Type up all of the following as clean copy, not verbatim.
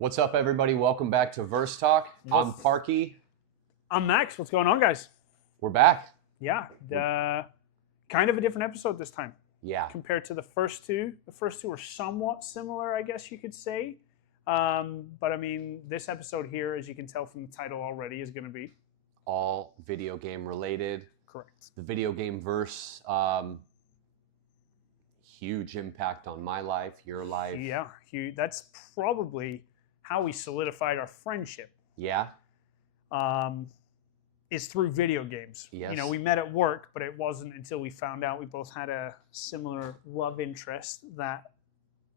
What's up, everybody? Welcome back to Verse Talk. I'm Parky. I'm Max. What's going on, guys? We're back. Yeah, kind of a different episode this time. Yeah. Compared to the first two. The first two were somewhat similar, I guess you could say. But I mean, this episode here, as you can tell from the title already, is going to be all video game related. Correct. The video game verse, huge impact on my life, your life. Yeah, huge. That's probably how we solidified our friendship. Yeah. Is through video games. Yes. You know, we met at work, but it wasn't until we found out we both had a similar love interest that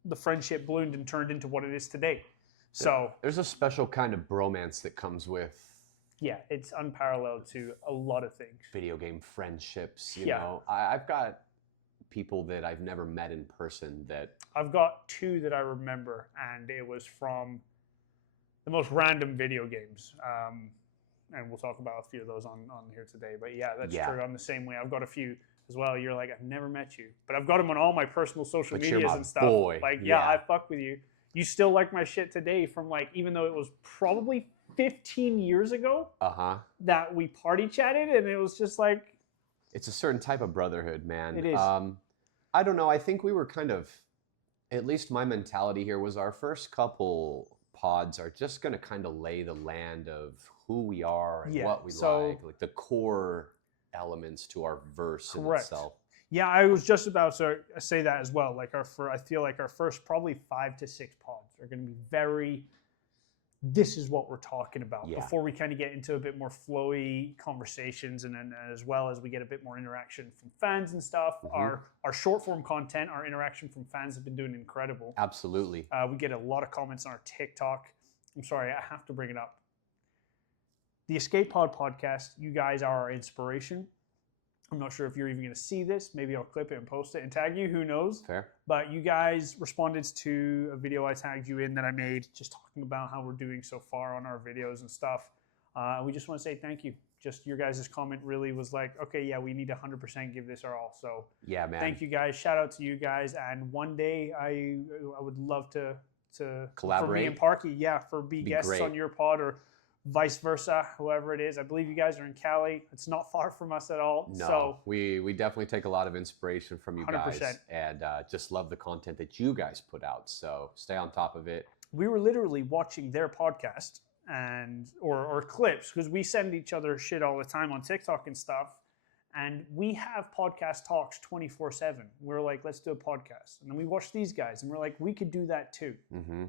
the friendship bloomed and turned into what it is today. So there's a special kind of bromance that comes with. Yeah, it's unparalleled to a lot of things. Video game friendships. You know, I've got people that I've never met in person that. I've got two that I remember, and it was from the most random video games. And we'll talk about a few of those on here today. But yeah, that's true. I'm the same way. I've got a few as well. You're like, I've never met you. But I've got them on all my personal social medias and stuff. Boy. Like, yeah, I fuck with you. You still like my shit today from like, even though it was probably 15 years ago that we party chatted, and it was just like. It's a certain type of brotherhood, man. It is. I don't know. I think we were kind of, at least my mentality here was our first couple pods are just going to kind of lay the land of who we are and what we like the core elements to our verse in itself. Yeah, I was just about to say that as well. Like I feel like our first probably 5 to 6 pods are going to be very. This is what we're talking about before we kind of get into a bit more flowy conversations, and then as well as we get a bit more interaction from fans and stuff. Our short form content, our interaction from fans have been doing incredible. Absolutely. We get a lot of comments on our TikTok. I'm sorry, I have to bring it up. The Escape Pod podcast, you guys are our inspiration. I'm not sure if you're even going to see this. Maybe I'll clip it and post it and tag you. Who knows? Fair. But you guys responded to a video I tagged you in that I made just talking about how we're doing so far on our videos and stuff. We just want to say thank you. Just your guys' comment really was like, okay, yeah, we need to 100% give this our all. So yeah, man. Thank you guys. Shout out to you guys. And one day I would love to collaborate. For me and Parky, for be guests on your pod or vice versa, whoever it is. I believe you guys are in Cali. It's not far from us at all. No, so we definitely take a lot of inspiration from you 100%. guys, and just love the content that you guys put out. So stay on top of it. We were literally watching their podcast and or clips, because we send each other shit all the time on TikTok and stuff. And we have podcast talks 24/7. We're like, let's do a podcast. And then we watch these guys and we're like, we could do that too. Mm-hmm.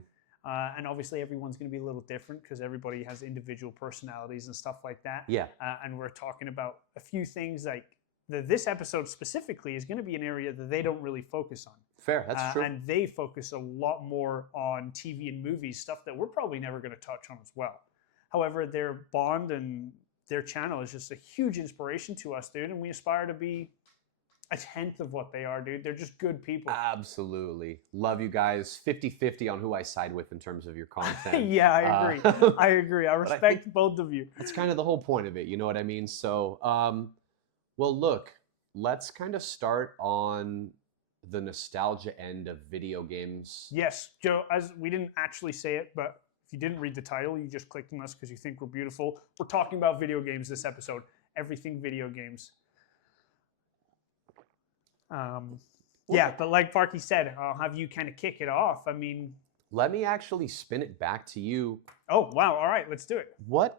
And obviously everyone's going to be a little different because everybody has individual personalities and stuff like that. Yeah. And we're talking about a few things like this episode specifically is going to be an area that they don't really focus on. Fair, that's true. And they focus a lot more on TV and movies, stuff that we're probably never going to touch on as well. However, their bond and their channel is just a huge inspiration to us, dude. And we aspire to be a tenth of what they are, dude. They're just good people. Absolutely. Love you guys. 50-50 on who I side with in terms of your content. Yeah, I agree. I agree. I respect both of you. That's kind of the whole point of it. You know what I mean? So, well, look, let's kind of start on the nostalgia end of video games. Yes, Joe, as we didn't actually say it, but if you didn't read the title, you just clicked on us because you think we're beautiful. We're talking about video games this episode. Everything video games. Yeah, but like Parky said, I'll have you kind of kick it off. I mean, let me actually spin it back to you. Oh, wow. All right, let's do it. What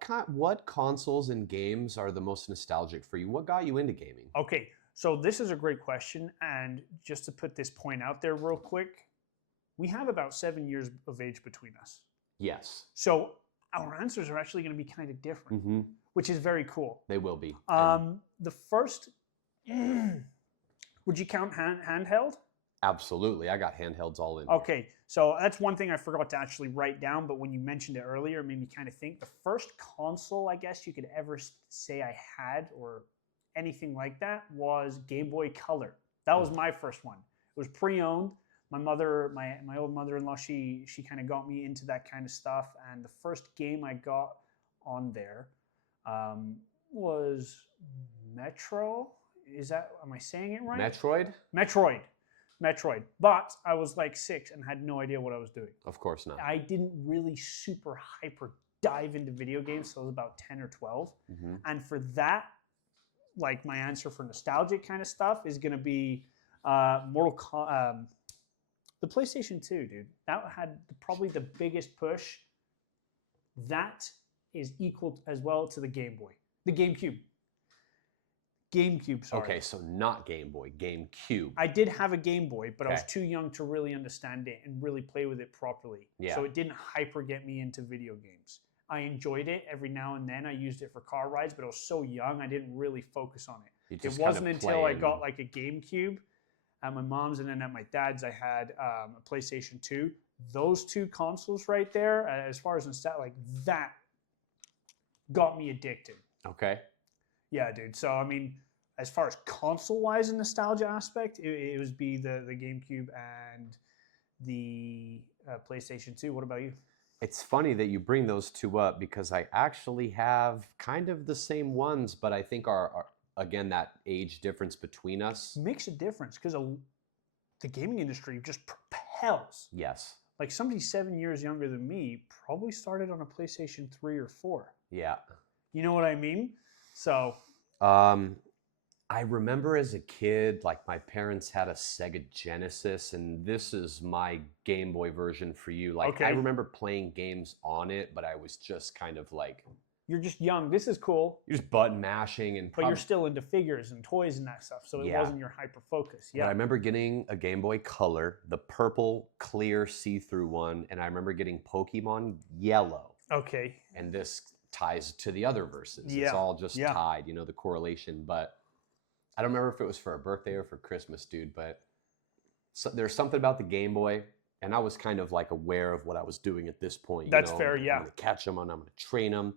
consoles and games are the most nostalgic for you? What got you into gaming? Okay, so this is a great question. And just to put this point out there real quick, we have about 7 years of age between us. Yes. So our answers are actually going to be kind of different, which is very cool. They will be. The first... Would you count handheld? Absolutely. I got handhelds all in. Okay. So that's one thing I forgot to actually write down, but when you mentioned it earlier, it made me kind of think. The first console, I guess you could ever say I had or anything like that was Game Boy Color. That was my first one. It was pre-owned. My mother, my old mother-in-law, she kind of got me into that kind of stuff. And the first game I got on there was Metro. Am I saying it right? Metroid? Metroid. Metroid. But I was like 6 and had no idea what I was doing. Of course not. I didn't really super hyper dive into video games, so I was about 10 or 12. Mm-hmm. And for that, like my answer for nostalgic kind of stuff is going to be the PlayStation 2, dude. That had probably the biggest push. That is equal as well to the Game Boy. The GameCube. GameCube, sorry. Okay, so not Game Boy, GameCube. I did have a Game Boy, but I was too young to really understand it and really play with it properly. Yeah. So it didn't hyper get me into video games. I enjoyed it every now and then. I used it for car rides, but I was so young, I didn't really focus on it. It wasn't until I got like a GameCube at my mom's and then at my dad's, I had a PlayStation 2. Those two consoles right there, as far as like that got me addicted. Okay. Yeah, dude. So, I mean, as far as console-wise and nostalgia aspect, it would be the GameCube and the PlayStation 2. What about you? It's funny that you bring those two up because I actually have kind of the same ones, but I think our again, that age difference between us makes a difference because the gaming industry just propels. Yes. Like somebody 7 years younger than me probably started on a PlayStation 3 or 4. Yeah. You know what I mean? So. I remember as a kid, like my parents had a Sega Genesis, and this is my Game Boy version for you. Like I remember playing games on it, but I was just kind of like, you're just young. This is cool. You're just button mashing and. But you're still into figures and toys and that stuff, so it wasn't your hyper focus. Yeah. But I remember getting a Game Boy Color, the purple, clear, see-through one, and I remember getting Pokemon Yellow. Okay. And this ties to the other verses. Yeah. It's all just tied, the correlation, but. I don't remember if it was for a birthday or for Christmas, dude, but there's something about the Game Boy, and I was kind of like aware of what I was doing at this point. That's fair, yeah. I'm going to catch them and I'm going to train them,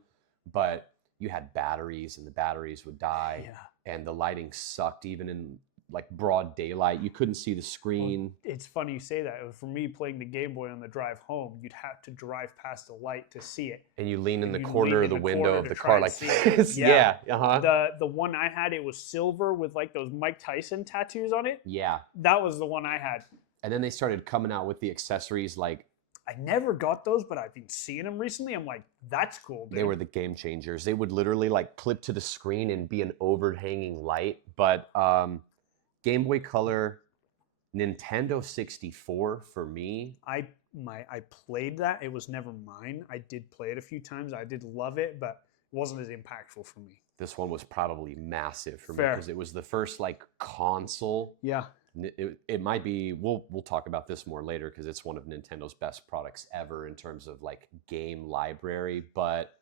but you had batteries, and the batteries would die, and the lighting sucked even in like broad daylight. You couldn't see the screen. Well, it's funny you say that. For me, playing the Game Boy on the drive home, you'd have to drive past the light to see it. And you lean in the corner of the window of the car like this. Yeah. The one I had, it was silver with like those Mike Tyson tattoos on it. Yeah. That was the one I had. And then they started coming out with the accessories like. I never got those, but I've been seeing them recently. I'm like, that's cool, dude. They were the game changers. They would literally like clip to the screen and be an overhanging light. But Game Boy Color, Nintendo 64 for me. I played that. It was never mine. I did play it a few times. I did love it, but it wasn't as impactful for me. This one was probably massive for me because it was the first like console. Yeah. It might be. We'll talk about this more later because it's one of Nintendo's best products ever in terms of like game library, but.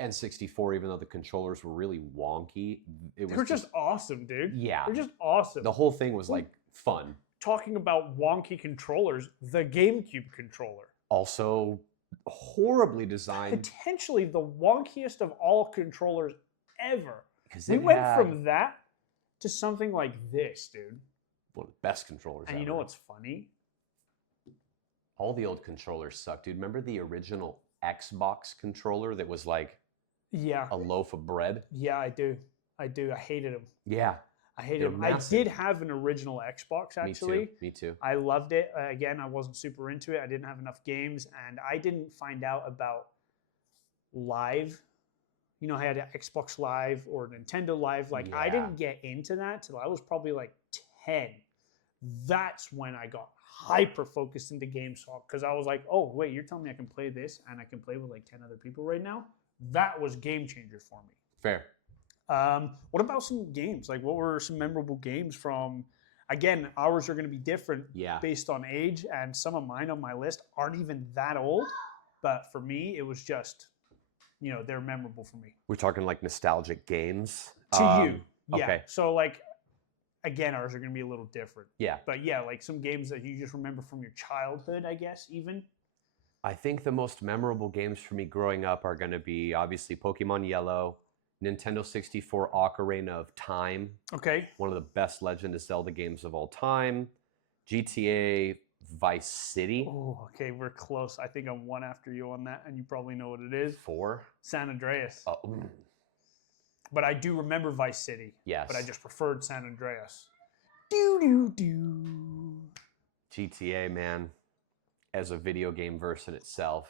N64, even though the controllers were really wonky, they were just awesome, dude. Yeah. They're just awesome. The whole thing was like fun. Talking about wonky controllers, the GameCube controller. Also horribly designed. Potentially the wonkiest of all controllers ever. We went from that to something like this, dude. One of the best controllers ever. And you know what's funny? All the old controllers suck, dude. Remember the original Xbox controller that was like a loaf of bread? Yeah, I do. I hated them. Yeah. I hated them. I did have an original Xbox, actually. Me too. I loved it. Again, I wasn't super into it. I didn't have enough games, and I didn't find out about Live. You know, I had an Xbox Live or Nintendo Live. Like, I didn't get into that till I was probably like 10. That's when I got hyper focused into games because I was like, oh wait, you're telling me I can play this and I can play with like 10 other people right now? That was game changer for me. Fair. What about some games? Like, what were some memorable games from? Again, ours are going to be different based on age, and some of mine on my list aren't even that old. But for me, it was just, they're memorable for me. We're talking like nostalgic games to you. Yeah. Okay. So like. Again, ours are going to be a little different. Yeah. But yeah, like some games that you just remember from your childhood, I guess, even. I think the most memorable games for me growing up are going to be obviously Pokemon Yellow, Nintendo 64 Ocarina of Time. Okay. One of the best Legend of Zelda games of all time. GTA Vice City. Oh, okay. We're close. I think I'm one after you on that, and you probably know what it is. 4? San Andreas. Oh. But I do remember Vice City. Yes. But I just preferred San Andreas. Do. GTA, man, as a video game verse in itself.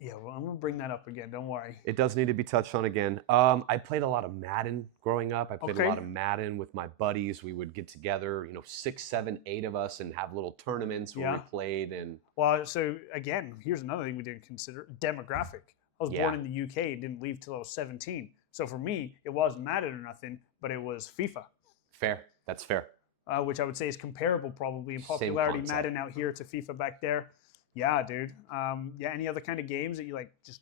Yeah, well, I'm going to bring that up again. Don't worry. It does need to be touched on again. I played a lot of Madden growing up. I played a lot of Madden with my buddies. We would get together, 6, 7, 8 of us and have little tournaments where we played. And well, so again, here's another thing we didn't consider: demographic. I was born in the UK and didn't leave till I was 17. So for me, it wasn't Madden or nothing, but it was FIFA. Fair. That's fair. Which I would say is comparable probably in popularity. Madden out here to FIFA back there. Yeah, dude. Any other kind of games that you like just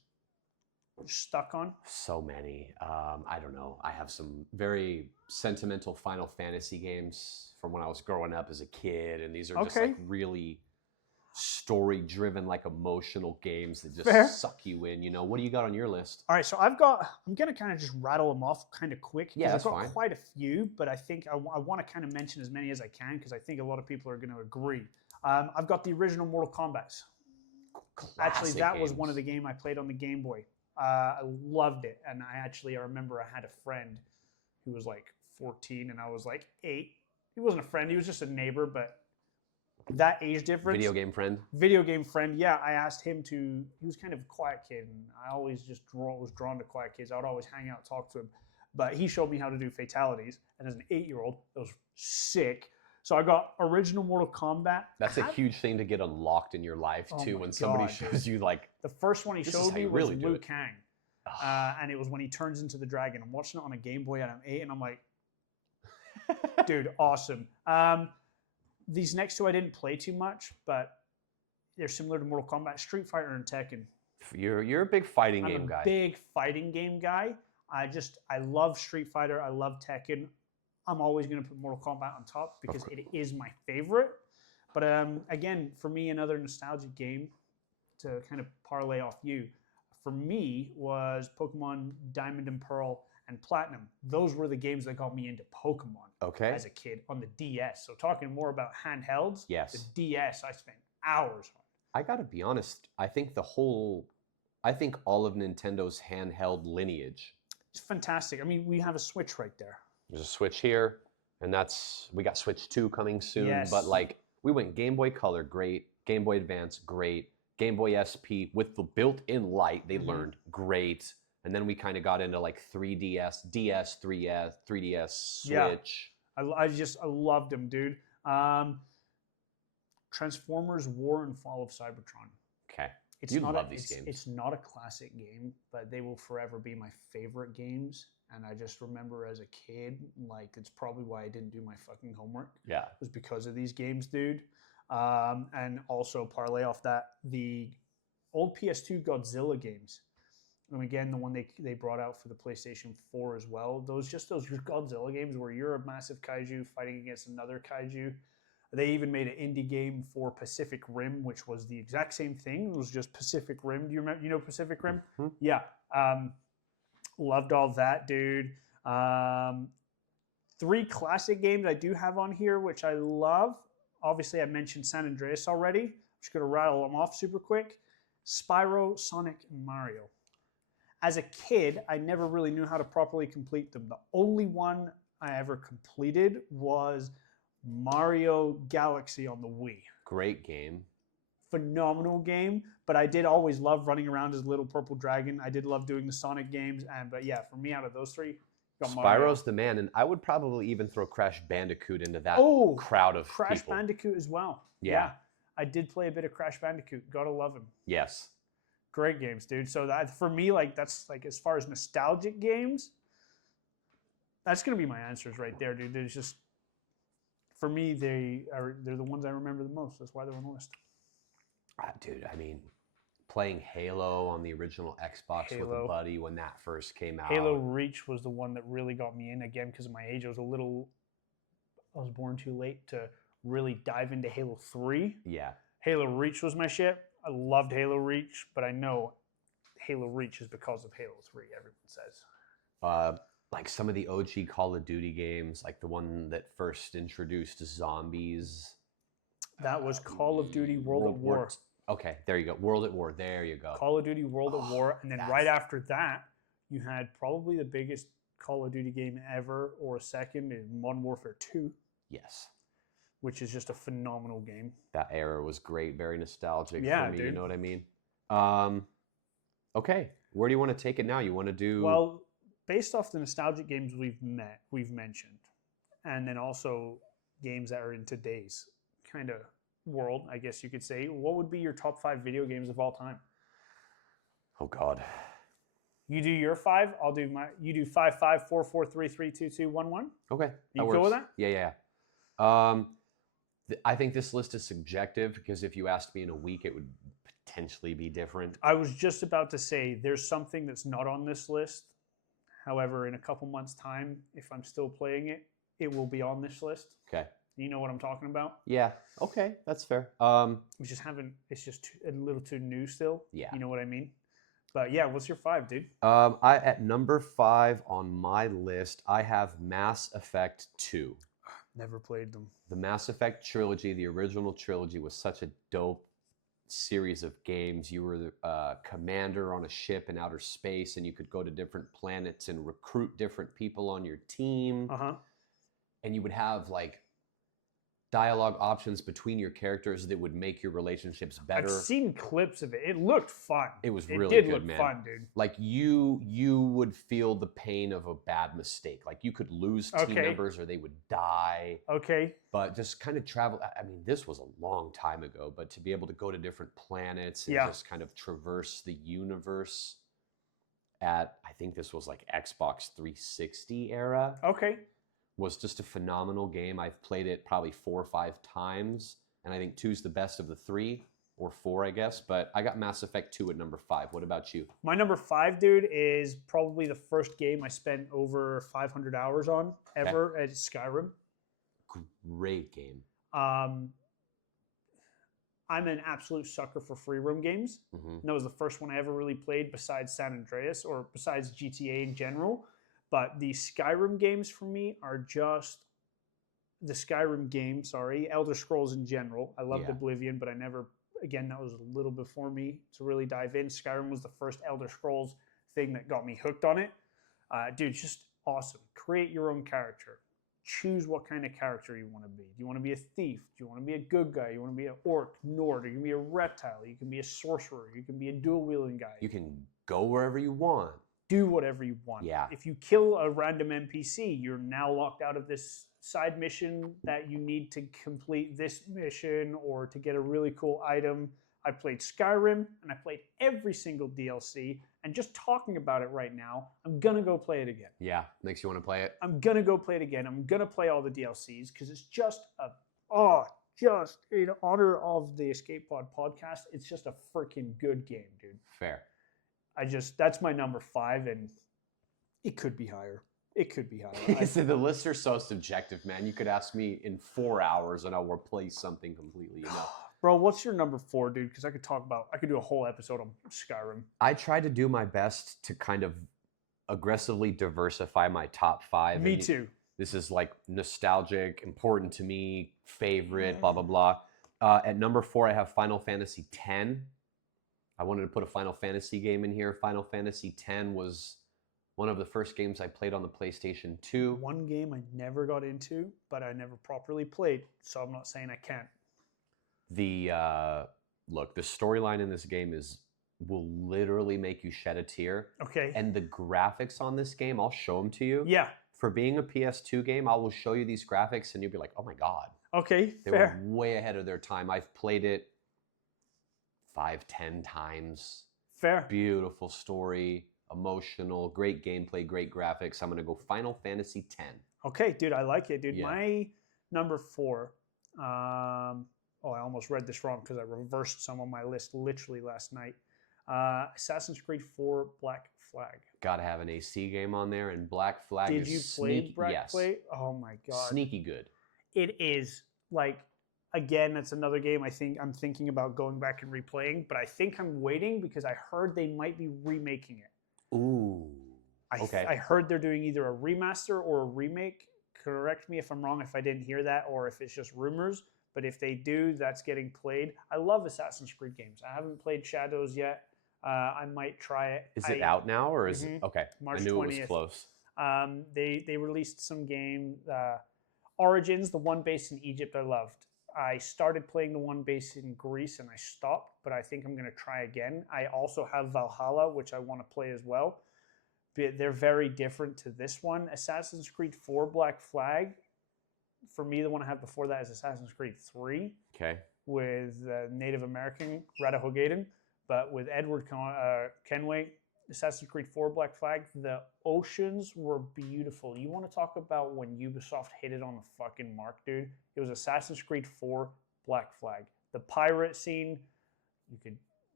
stuck on? So many. I don't know. I have some very sentimental Final Fantasy games from when I was growing up as a kid, and these are just like really story-driven, like emotional games that just suck you in. What do you got on your list? All right, so I'm gonna kind of just rattle them off kind of quick. Yeah, I've got quite a few, but I think I want to kind of mention as many as I can because I think a lot of people are going to agree. I've got the original Mortal Kombat. Actually, that was one of the games I played on the Game Boy. I loved it, and I remember I had a friend who was like 14 and I was like 8. He wasn't a friend; he was just a neighbor, but that age difference. Video game friend. Yeah, I asked him to. He was kind of a quiet kid, and I always just was drawn to quiet kids. I would always hang out, talk to him, but he showed me how to do fatalities, and as an 8-year-old, it was sick. So I got original Mortal Kombat. That's a huge thing to get unlocked in your life too. When somebody shows you like the first one he showed me was Liu Kang, and it was when he turns into the dragon. I'm watching it on a Game Boy, and I'm 8, and I'm like, dude, awesome. These next two I didn't play too much, but they're similar to Mortal Kombat, Street Fighter, and Tekken. You're a big fighting game guy. Big fighting game guy. I love Street Fighter. I love Tekken. I'm always going to put Mortal Kombat on top because it is my favorite. But again, for me, another nostalgic game to kind of parlay off you, for me, was Pokemon Diamond and Pearl and Platinum. Those were the games that got me into Pokemon as a kid on the DS. So talking more about handhelds, the DS I spent hours on. I got to be honest. I think all of Nintendo's handheld lineage. It's fantastic. I mean, we have a Switch right there. There's a Switch here, and we got Switch 2 coming soon. Yes. But like we went Game Boy Color, great. Game Boy Advance, great. Game Boy SP with the built-in light, they learned, great. And then we kind of got into like 3DS, DS, 3DS, Switch. Yeah, I loved them, dude. Transformers War and Fall of Cybertron. Okay. You love these games. It's not a classic game, but they will forever be my favorite games. And I just remember as a kid, like, it's probably why I didn't do my fucking homework. Yeah. It was because of these games, dude. And also parlay off that, the old PS2 Godzilla games. And again, the one they brought out for the PlayStation 4 as well. Those Godzilla games where you're a massive kaiju fighting against another kaiju. They even made an indie game for Pacific Rim, which was the exact same thing. It was just Pacific Rim. Do you remember? You know Pacific Rim? Mm-hmm. Yeah. Loved all that, dude. 3 classic games I do have on here, which I love. Obviously, I mentioned San Andreas already. I'm just going to rattle them off super quick. Spyro, Sonic, and Mario. As a kid, I never really knew how to properly complete them. The only one I ever completed was Mario Galaxy on the Wii. Great game. Phenomenal game, but I did always love running around as a little purple dragon. I did love doing the Sonic games, but yeah, for me, out of those 3, Spyro's the man, and I would probably even throw Crash Bandicoot into that crowd of Crash people. Bandicoot as well. Yeah, I did play a bit of Crash Bandicoot. Gotta love him. Yes. Great games, dude. So that for me, like, that's like, as far as nostalgic games, that's gonna be my answers right there, dude. There's just, for me, they're the ones I remember the most. That's why they're on the list. Dude, I mean, playing Halo on the original Xbox with a buddy when that first came out. Halo Reach was the one that really got me in, again, because of my age. I was born too late to really dive into Halo 3. Yeah. Halo Reach was my shit. I loved Halo Reach, but I know Halo Reach is because of Halo 3, everyone says. Like some of the OG Call of Duty games, like the one that first introduced zombies. That was Call of Duty World at War. Okay, there you go. World at War. There you go. Call of Duty World at War. And then right after that, you had probably the biggest Call of Duty game ever, or second, in Modern Warfare 2. Yes. which is just a phenomenal game. That era was great, very nostalgic Yeah, for me. dude. You know what I mean? Okay, where do you want to take it now? You want to do? Well, based off the nostalgic games we've mentioned, and then also games that are in today's kind of world, I guess you could say, what would be your top 5 video games of all time? Oh God. You do your 5. I'll do my. You do 5, 5, 4, 4, 3, 3, 2, 2, 1, 1. Okay, You cool with that? Yeah. I think this list is subjective because if you asked me in a week, it would potentially be different. I was just about to say there's something that's not on this list. However, in a couple months' time, if I'm still playing it, it will be on this list. Okay. You know what I'm talking about? Yeah. Okay, that's fair. We just haven't. It's just a little too new still. Yeah. You know what I mean? But yeah, what's your 5, dude? I at number 5 on my list, I have Mass Effect 2. Never played them. The Mass Effect trilogy, the original trilogy, was such a dope series of games. You were the commander on a ship in outer space, and you could go to different planets and recruit different people on your team. And you would have like dialogue options between your characters that would make your relationships better. I've seen clips of it. It looked fun. It was really good, good, man. man. Fun, dude. Like you would feel the pain of a bad mistake. Like you could lose team members or they would die. Okay. But just kind of travel. I mean, this was a long time ago, but to be able to go to different planets and just kind of traverse the universe at, I think this was like Xbox 360 era. Okay. Was just a phenomenal game. I've played it probably 4 or 5 times, and I think 2's the best of the 3 or 4, I guess. But I got Mass Effect 2 at number 5. What about you? My number 5, dude, is probably the first game I spent over 500 hours on ever at Skyrim. Great game. I'm an absolute sucker for free roam games. And that was the first one I ever really played besides San Andreas or besides GTA in general. But the Skyrim games for me are just the Skyrim game, Elder Scrolls in general. I loved Oblivion, but I never, again, that was a little before me to really dive in. Skyrim was the first Elder Scrolls thing that got me hooked on it. Dude, just awesome. Create your own character. Choose what kind of character you want to be. Do you want to be a thief? Do you want to be a good guy? You want to be an orc, Nord? You can be a reptile. You can be a sorcerer. You can be a dual-wielding guy. You can go wherever you want. Do whatever you want. Yeah. If you kill a random NPC, you're now locked out of this side mission that you need to complete this mission or to get a really cool item. I played Skyrim and I played every single DLC, and just talking about it right now, I'm gonna go play it again. Yeah, makes you want to play it. I'm gonna go play it again. I'm gonna play all the DLCs because it's just just in honor of the Escape Pod podcast, it's just a freaking good game, dude. Fair. That's my number 5, and it could be higher. It could be higher. The lists are so subjective, man. You could ask me in 4 hours and I'll replace something completely, Bro, what's your number 4, dude? Because I could do a whole episode on Skyrim. I try to do my best to kind of aggressively diversify my top 5. Me too. This is like nostalgic, important to me, favorite, blah, blah, blah. At number 4, I have Final Fantasy X. I wanted to put a Final Fantasy game in here. Final Fantasy X was one of the first games I played on the PlayStation 2. One game I never got into, but I never properly played, so I'm not saying I can't. The storyline in this game will literally make you shed a tear. Okay. And the graphics on this game, I'll show them to you. Yeah. For being a PS2 game, I will show you these graphics and you'll be like, oh my God. Okay, they were way ahead of their time. I've played it 5-10 times. Fair. Beautiful story, emotional, great gameplay, great graphics. I'm going to go Final Fantasy X. Okay, dude, I like it, dude. Yeah. My number 4, I almost read this wrong because I reversed some on my list literally last night. Assassin's Creed 4 Black Flag. Gotta have an AC game on there, and Black Flag Did you play Black Flag? Oh my God. Sneaky good. It is like, again, that's another game I'm thinking about going back and replaying, but I think I'm waiting because I heard they might be remaking it. Ooh. Okay. I heard they're doing either a remaster or a remake. Correct me if I'm wrong if I didn't hear that or if it's just rumors. But if they do, that's getting played. I love Assassin's Creed games. I haven't played Shadows yet. I might try it. Is it out now or is it? Okay. March I knew 20th. it was close. They released some game. Origins, the one based in Egypt, I loved. I started playing the one based in Greece and I stopped, but I think I'm going to try again. I also have Valhalla, which I want to play as well. But they're very different to this one. Assassin's Creed 4 Black Flag, for me, the one I have before that is Assassin's Creed 3. Okay. With Native American Rada Hogaden, but with Edward Kenway, Assassin's Creed 4 Black Flag, the oceans were beautiful. You want to talk about when Ubisoft hit it on the fucking mark, dude? It was Assassin's Creed 4 Black Flag. The pirate scene,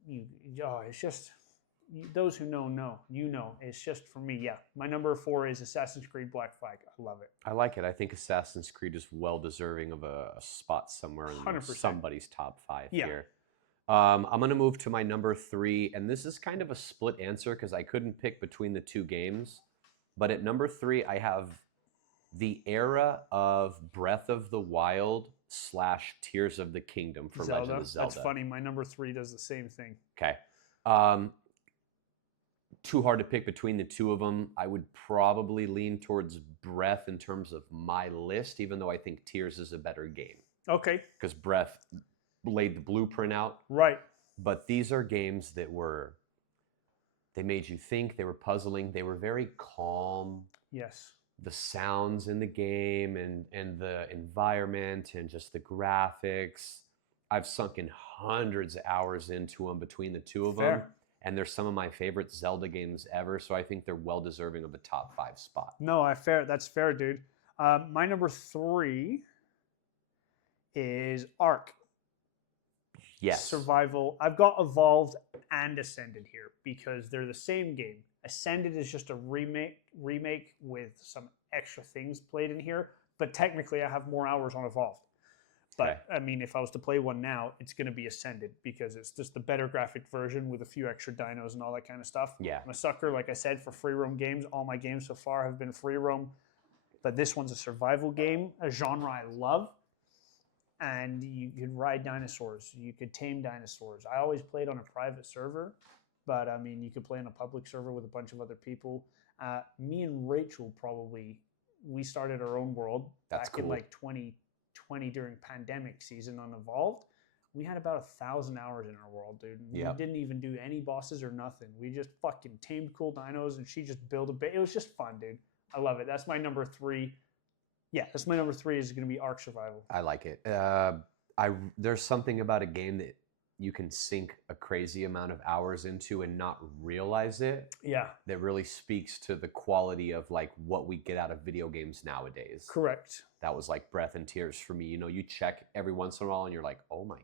it's just, those who know, it's just, for me, yeah. My number 4 is Assassin's Creed Black Flag. I love it. I like it. I think Assassin's Creed is well deserving of a spot somewhere in 100%. somebody's top 5 here. I'm going to move to my number 3, and this is kind of a split answer because I couldn't pick between the two games. But at number 3, I have the era of Breath of the Wild / Tears of the Kingdom for Zelda. Legend of Zelda. That's funny. My number 3 does the same thing. Okay. Too hard to pick between the two of them. I would probably lean towards Breath in terms of my list, even though I think Tears is a better game. Okay. Because Breath laid the blueprint out. Right. But these are games that they made you think, they were puzzling, they were very calm. Yes. The sounds in the game and the environment and just the graphics. I've sunk in hundreds of hours into them between the two of them. And they're some of my favorite Zelda games ever, so I think they're well deserving of a top 5 spot. No, that's fair, dude. My number 3 is Ark. Yes. Survival. I've got Evolved and Ascended here because they're the same game. Ascended is just a remake with some extra things played in here, but technically I have more hours on Evolved. But, okay. I mean, if I was to play one now, it's going to be Ascended because it's just the better graphic version with a few extra dinos and all that kind of stuff. Yeah. I'm a sucker, like I said, for free roam games. All my games so far have been free roam. But this one's a survival game, a genre I love. And you could ride dinosaurs. You could tame dinosaurs. I always played on a private server. But, I mean, you could play on a public server with a bunch of other people. Me and Rachel we started our own world back in like 2020 during pandemic season on Evolved. We had about 1,000 hours in our world, dude. Yep. We didn't even do any bosses or nothing. We just fucking tamed cool dinos and she just built a base. It was just fun, dude. I love it. That's my number 3. Yeah, that's my number 3 is going to be Ark Survival. I like it. There's something about a game that you can sink a crazy amount of hours into and not realize it. Yeah. That really speaks to the quality of like what we get out of video games nowadays. Correct. That was like Breath and Tears for me. You know, you check every once in a while and you're like, oh my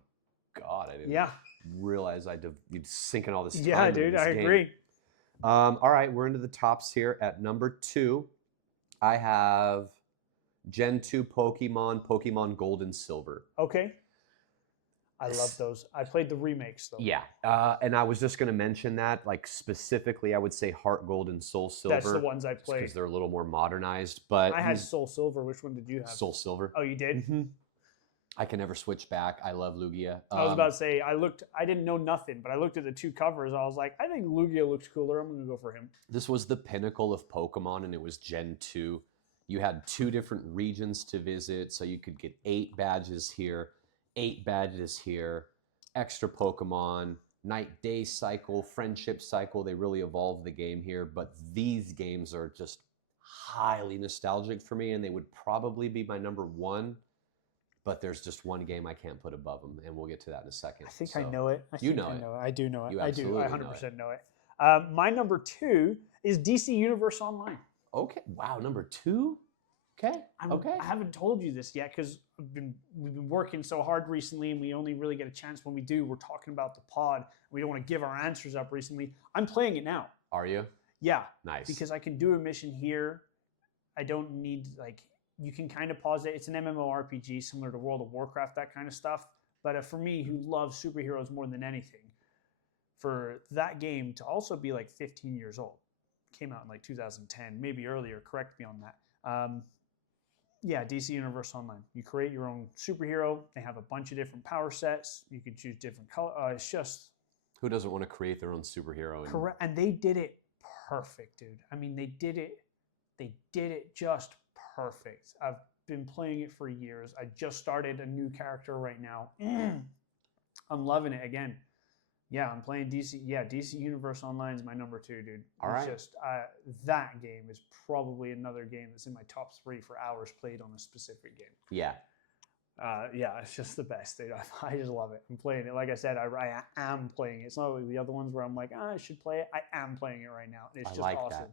God, I didn't realize you'd sink in all this time. Yeah, dude, I agree. All right, we're into the tops here. At number 2, I have Gen 2 Pokemon Gold and Silver. Okay. I love those. I played the remakes, though. Yeah, and I was just going to mention that, like, specifically, I would say Heart Gold and Soul Silver. That's the ones I played. Because they're a little more modernized, but... I had Soul Silver. Which one did you have? Soul Silver. Oh, you did? Mm-hmm. I can never switch back. I love Lugia. I was about to say, I didn't know nothing, but I looked at the 2 covers. I was like, I think Lugia looks cooler. I'm going to go for him. This was the pinnacle of Pokemon, and it was Gen 2. You had 2 different regions to visit, so you could get 8 badges here, 8 badges here, extra Pokemon, night-day cycle, friendship cycle. They really evolved the game here, but these games are just highly nostalgic for me, and they would probably be my number 1, but there's just one game I can't put above them, and we'll get to that in a second. I think I know it. I know it. I do know it. You I do. I 100% know it. My number 2 is DC Universe Online. Okay. Wow, number 2? Okay. I haven't told you this yet because we've been working so hard recently, and we only really get a chance when we do. We're talking about the pod. We don't want to give our answers up recently. I'm playing it now. Are you? Yeah. Nice. Because I can do a mission here. I don't need, like, you can kind of pause it. It's an MMORPG similar to World of Warcraft, that kind of stuff. But for me, who loves superheroes more than anything, for that game to also be like 15 years old, came out in like 2010, maybe earlier. Correct me on that. Yeah, DC Universe Online. You create your own superhero. They have a bunch of different power sets. You can choose different color. It's just... Who doesn't want to create their own superhero? Correct. And they did it perfect, dude. I mean, they did it just perfect. been playing it for years. I just started a new character right now. I'm loving it again. Yeah, I'm playing DC. Yeah, DC Universe Online is my number 2, dude. All right. It's just that game is probably another game that's in my top 3 for hours played on a specific game. Yeah. Yeah, it's just the best, dude. I just love it. I'm playing it. Like I said, I am playing it. It's not like the other ones where I'm like, I should play it. I am playing it right now. It's just like awesome. That.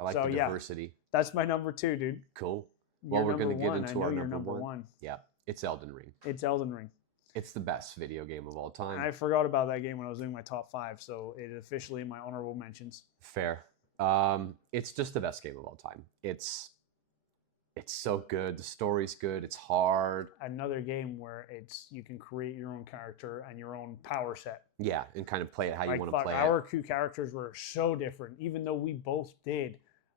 I like the diversity. That's my number 2, dude. Cool. Well, we're going to get into our number one. Yeah, it's Elden Ring. It's Elden Ring. It's the best video game of all time. I forgot about that game when I was doing my top 5, so it is officially in my honorable mentions. Fair. It's just the best game of all time. It's so good. The story's good. It's hard. Another game where you can create your own character and your own power set. Yeah, and kind of play it how you want to play it. Our 2 characters were so different, even though we both did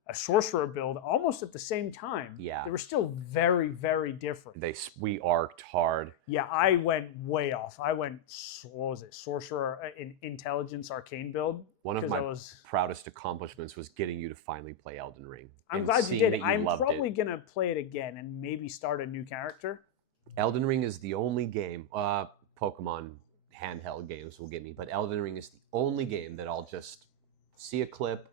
a sorcerer build almost at the same time. Yeah. They were still very, very different. We arced hard. Yeah, I went way off. I went, what was it, sorcerer in intelligence arcane build. One of my proudest accomplishments was getting you to finally play Elden Ring. I'm glad you did. I'm probably going to play it again and maybe start a new character. Elden Ring is the only game, Pokemon handheld games will get me, but Elden Ring is the only game that I'll just see a clip,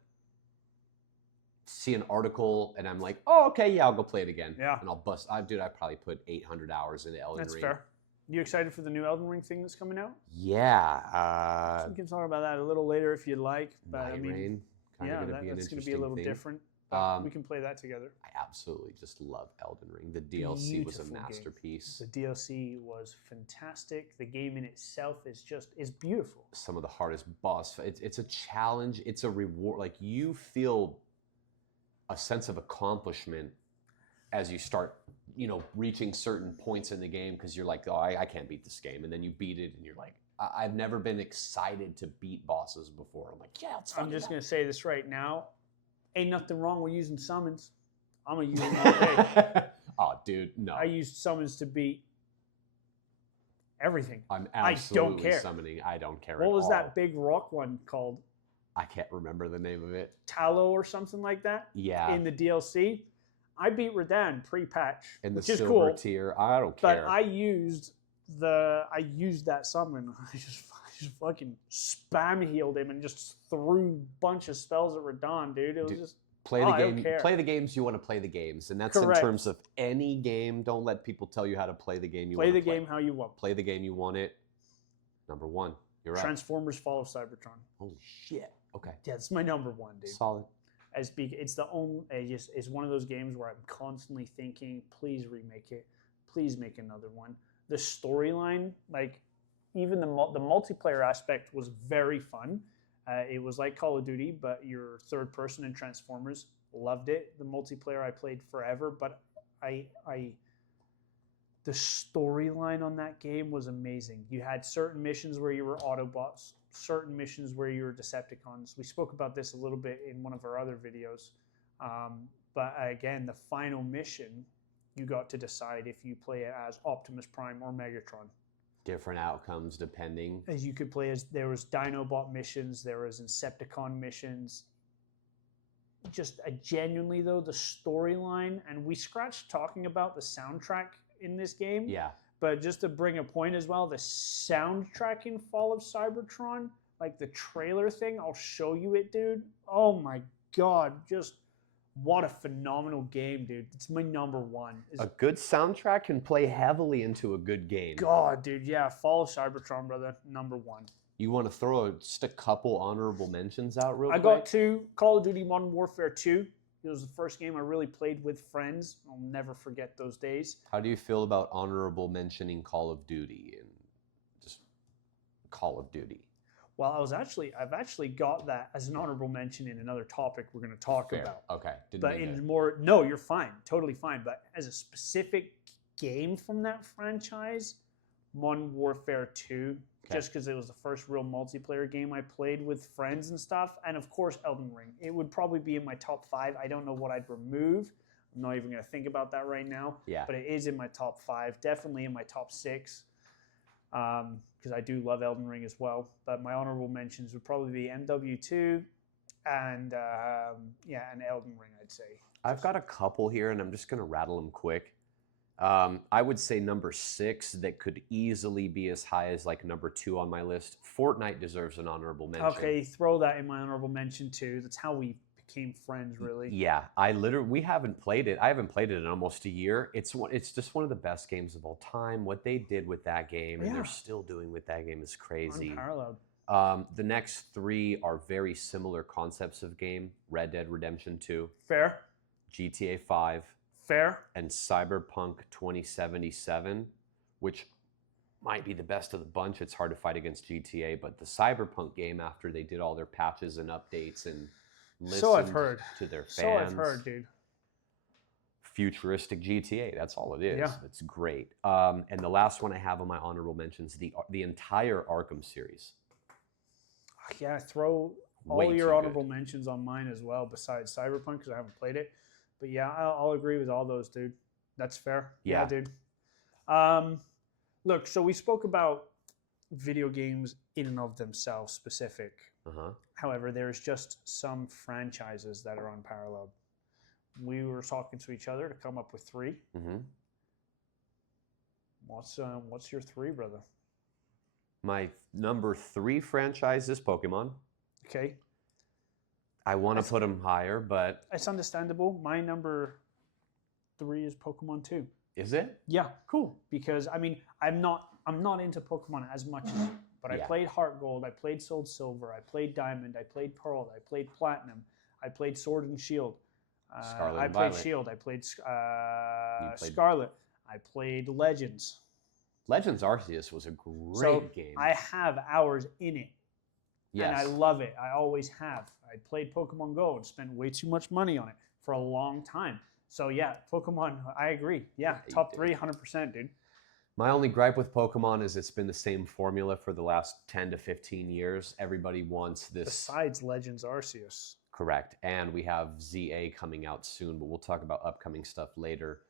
see an article, and I'm like, oh, okay, yeah, I'll go play it again. Yeah. And I'll bust. I probably put 800 hours into Elden Ring. That's fair. You excited for the new Elden Ring thing that's coming out? Yeah. We can talk about that a little later if you'd like. But Night Rain. That's going to be a little different. We can play that together. I absolutely just love Elden Ring. The DLC was a masterpiece. The DLC was fantastic. The game in itself is beautiful. Some of the hardest boss. It's a challenge. It's a reward. Like, you feel a sense of accomplishment as you start, reaching certain points in the game, because you're like, oh, I can't beat this game. And then you beat it and you're like, I've never been excited to beat bosses before. I'm like, yeah, I'm just going to say this right now. Ain't nothing wrong with using summons. I'm going to use them all day. Oh, dude, no. I used summons to beat everything. I'm absolutely summoning. I don't care at all. What was that big rock one called? I can't remember the name of it. Tallow or something like that? Yeah. In the DLC. I beat Radahn pre-patch, in the which is silver cool, tier. I don't care. But I used that summon. I just fucking spam healed him and just threw a bunch of spells at Radahn, dude. It was just play the game. Play the games you want to play the games, and that's correct. In terms of any game. Don't let people tell you how to play the game you want to play. Play the game how you want. Play the game you want it. Number 1. You're right. Transformers: Fall of Cybertron. Holy shit. Okay. Yeah, it's my number 1, dude. Solid. It's the only. It's one of those games where I'm constantly thinking, please remake it, please make another one. The storyline, like even the multiplayer aspect, was very fun. It was like Call of Duty, but you're third person in Transformers. Loved it. The multiplayer I played forever, but the storyline on that game was amazing. You had certain missions where you were Autobots, certain missions where you were Decepticons. We spoke about this a little bit in one of our other videos. But again, the final mission, you got to decide if you play it as Optimus Prime or Megatron. Different outcomes depending. As you could play as, there was Dinobot missions, there was Insepticon missions. Just genuinely though, the storyline, and we scratched talking about the soundtrack in this game. Yeah. But just to bring a point as well, the soundtrack in Fall of Cybertron, like the trailer thing, I'll show you it, dude. Oh my God, just what a phenomenal game, dude. It's my number 1. A good soundtrack can play heavily into a good game. God, dude, yeah. Fall of Cybertron, brother, number 1. You want to throw just a couple honorable mentions out real quick? I got 2. Call of Duty Modern Warfare 2. It was the first game I really played with friends. I'll never forget those days. How do you feel about honorable mentioning Call of Duty and just Call of Duty? Well, I've actually got that as an honorable mention in another topic we're going to talk about. Okay. No, you're fine. Totally fine. But as a specific game from that franchise, Modern Warfare 2, just because it was the first real multiplayer game I played with friends and stuff. And of course, Elden Ring. It would probably be in my top 5. I don't know what I'd remove. I'm not even going to think about that right now. Yeah. But it is in my top 5. Definitely in my top 6. Because I do love Elden Ring as well. But my honorable mentions would probably be MW2 and and Elden Ring, I'd say. I've got a couple here, and I'm just going to rattle them quick. I would say number 6 that could easily be as high as like number 2 on my list. Fortnite deserves an honorable mention. Okay, throw that in my honorable mention too. That's how we became friends, really. Yeah, we haven't played it. I haven't played it in almost a year. It's just one of the best games of all time. What they did with that game, and they're still doing with that game, is crazy. Unparalleled. The next 3 are very similar concepts of game: Red Dead Redemption 2, Fair. GTA 5, Fair. and Cyberpunk 2077, which might be the best of the bunch. It's hard to fight against GTA, but the Cyberpunk game, after they did all their patches and updates and listened So I've heard. to their fans. So I've heard, dude. Futuristic GTA, that's all it is. Yeah. It's great. And the last one I have on my honorable mentions, the entire Arkham series. Yeah, throw all your honorable mentions on mine as well, besides Cyberpunk, because I haven't played it. But yeah, I'll agree with all those, dude. That's fair. Yeah, dude. Look, so we spoke about video games in and of themselves, specific. However, there's just some franchises that are unparalleled. We were talking to each other to come up with 3. What's your 3, brother? My number 3 franchise is Pokemon. Okay. I want to put them higher, but it's understandable. My number 3 is Pokemon 2. Is it? Yeah, cool. Because I mean, I'm not into Pokemon as much as you, but I played Heart Gold, I played Soul Silver, I played Diamond, I played Pearl, I played Platinum, I played Sword and Shield. Scarlet I and played Violet. Shield. I played Scarlet. I played Legends. Legends Arceus was a great game. I have hours in it. Yes. And I love it. I always have. I played Pokemon Go and spent way too much money on it for a long time. So yeah, Pokemon, I agree. Yeah, top 3, 100%, dude. My only gripe with Pokemon is it's been the same formula for the last 10 to 15 years. Everybody wants this. Besides Legends Arceus. Correct. And we have ZA coming out soon, but we'll talk about upcoming stuff later.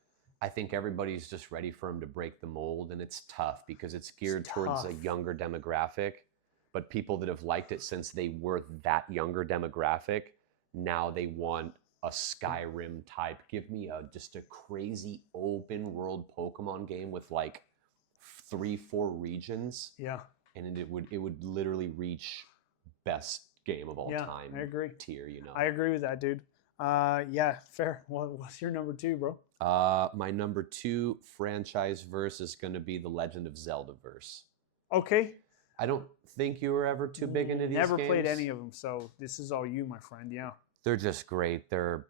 I think everybody's just ready for him to break the mold, and it's tough because it's geared towards a younger demographic. But people that have liked it since they were that younger demographic, now they want a Skyrim type. Give me just a crazy open world Pokemon game with like 3-4 regions. Yeah. And it would literally reach best game of all time. I agree. Tier, you know. I agree with that, dude. Yeah, fair. What's your number 2, bro? My number 2 franchise verse is going to be the Legend of Zelda verse. Okay. I don't think you were ever too big into these Never games. played any of them, so this is all you, my friend. Yeah. They're just great. They're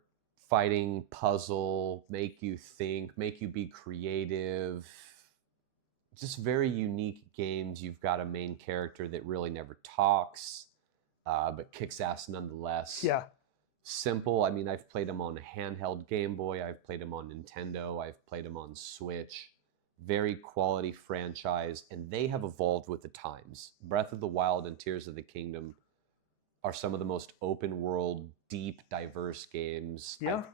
fighting, puzzle, make you think, make you be creative. Just very unique games. You've got a main character that really never talks, but kicks ass nonetheless. Yeah. Simple. I mean, I've played them on a handheld Game Boy. I've played them on Nintendo. I've played them on Switch. Very quality franchise, and they have evolved with the times. Breath of the Wild and Tears of the Kingdom are some of the most open world, deep, diverse games I've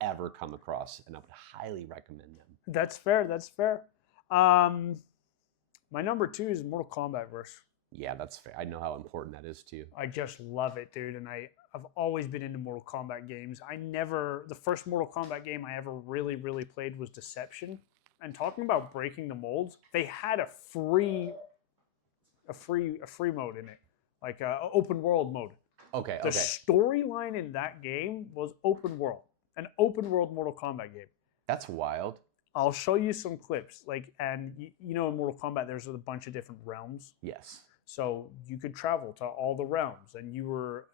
ever come across, and I would highly recommend them. That's fair. That's fair. My number 2 is Mortal Kombat verse. Yeah, that's fair. I know how important that is to you. I just love it, dude, and I've always been into Mortal Kombat games. The first Mortal Kombat game I ever really, really played was Deception. And talking about breaking the molds, they had a free mode in it, like an open world mode. Okay. The storyline in that game was open world, an open world Mortal Kombat game. That's wild. I'll show you some clips, and you know, in Mortal Kombat, there's a bunch of different realms. Yes. So you could travel to all the realms, and you were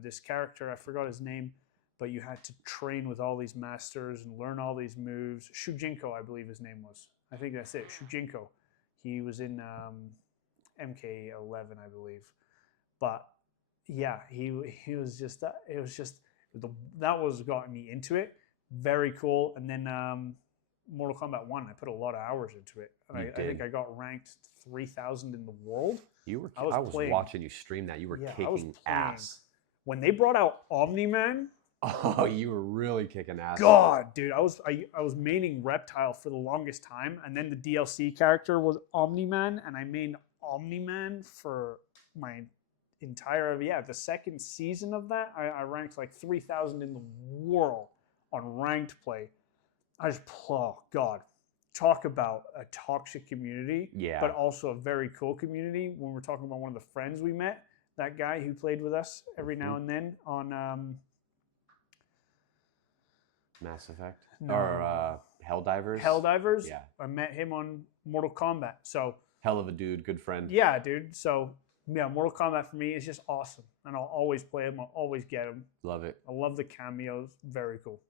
this character. I forgot his name. But you had to train with all these masters and learn all these moves. Shujinko, I believe his name was. I think that's it, Shujinko. He was in MK11, I believe. But yeah, he was just it was just that was got me into it. Very cool. And then Mortal Kombat 1, I put a lot of hours into it. And I think I got ranked 3,000 in the world. I was watching you stream that. You were kicking ass. When they brought out Omni-Man. Oh, you were really kicking ass. God, dude, I was maining Reptile for the longest time, and then the DLC character was Omni-Man, and I mained Omni-Man for my entire the second season of that. I ranked like 3,000 in the world on ranked play. Oh God, talk about a toxic community, Yeah. but also a very cool community. When we're talking about one of the friends we met, that guy who played with us every now and then on Mass Effect no, or Helldivers. Helldivers. Yeah. I met him on Mortal Kombat. So hell of a dude, good friend. yeah, dude. So yeah, Mortal Kombat for me is just awesome, and I'll always play him. I'll always get him. Love it. I love the cameos. Very cool.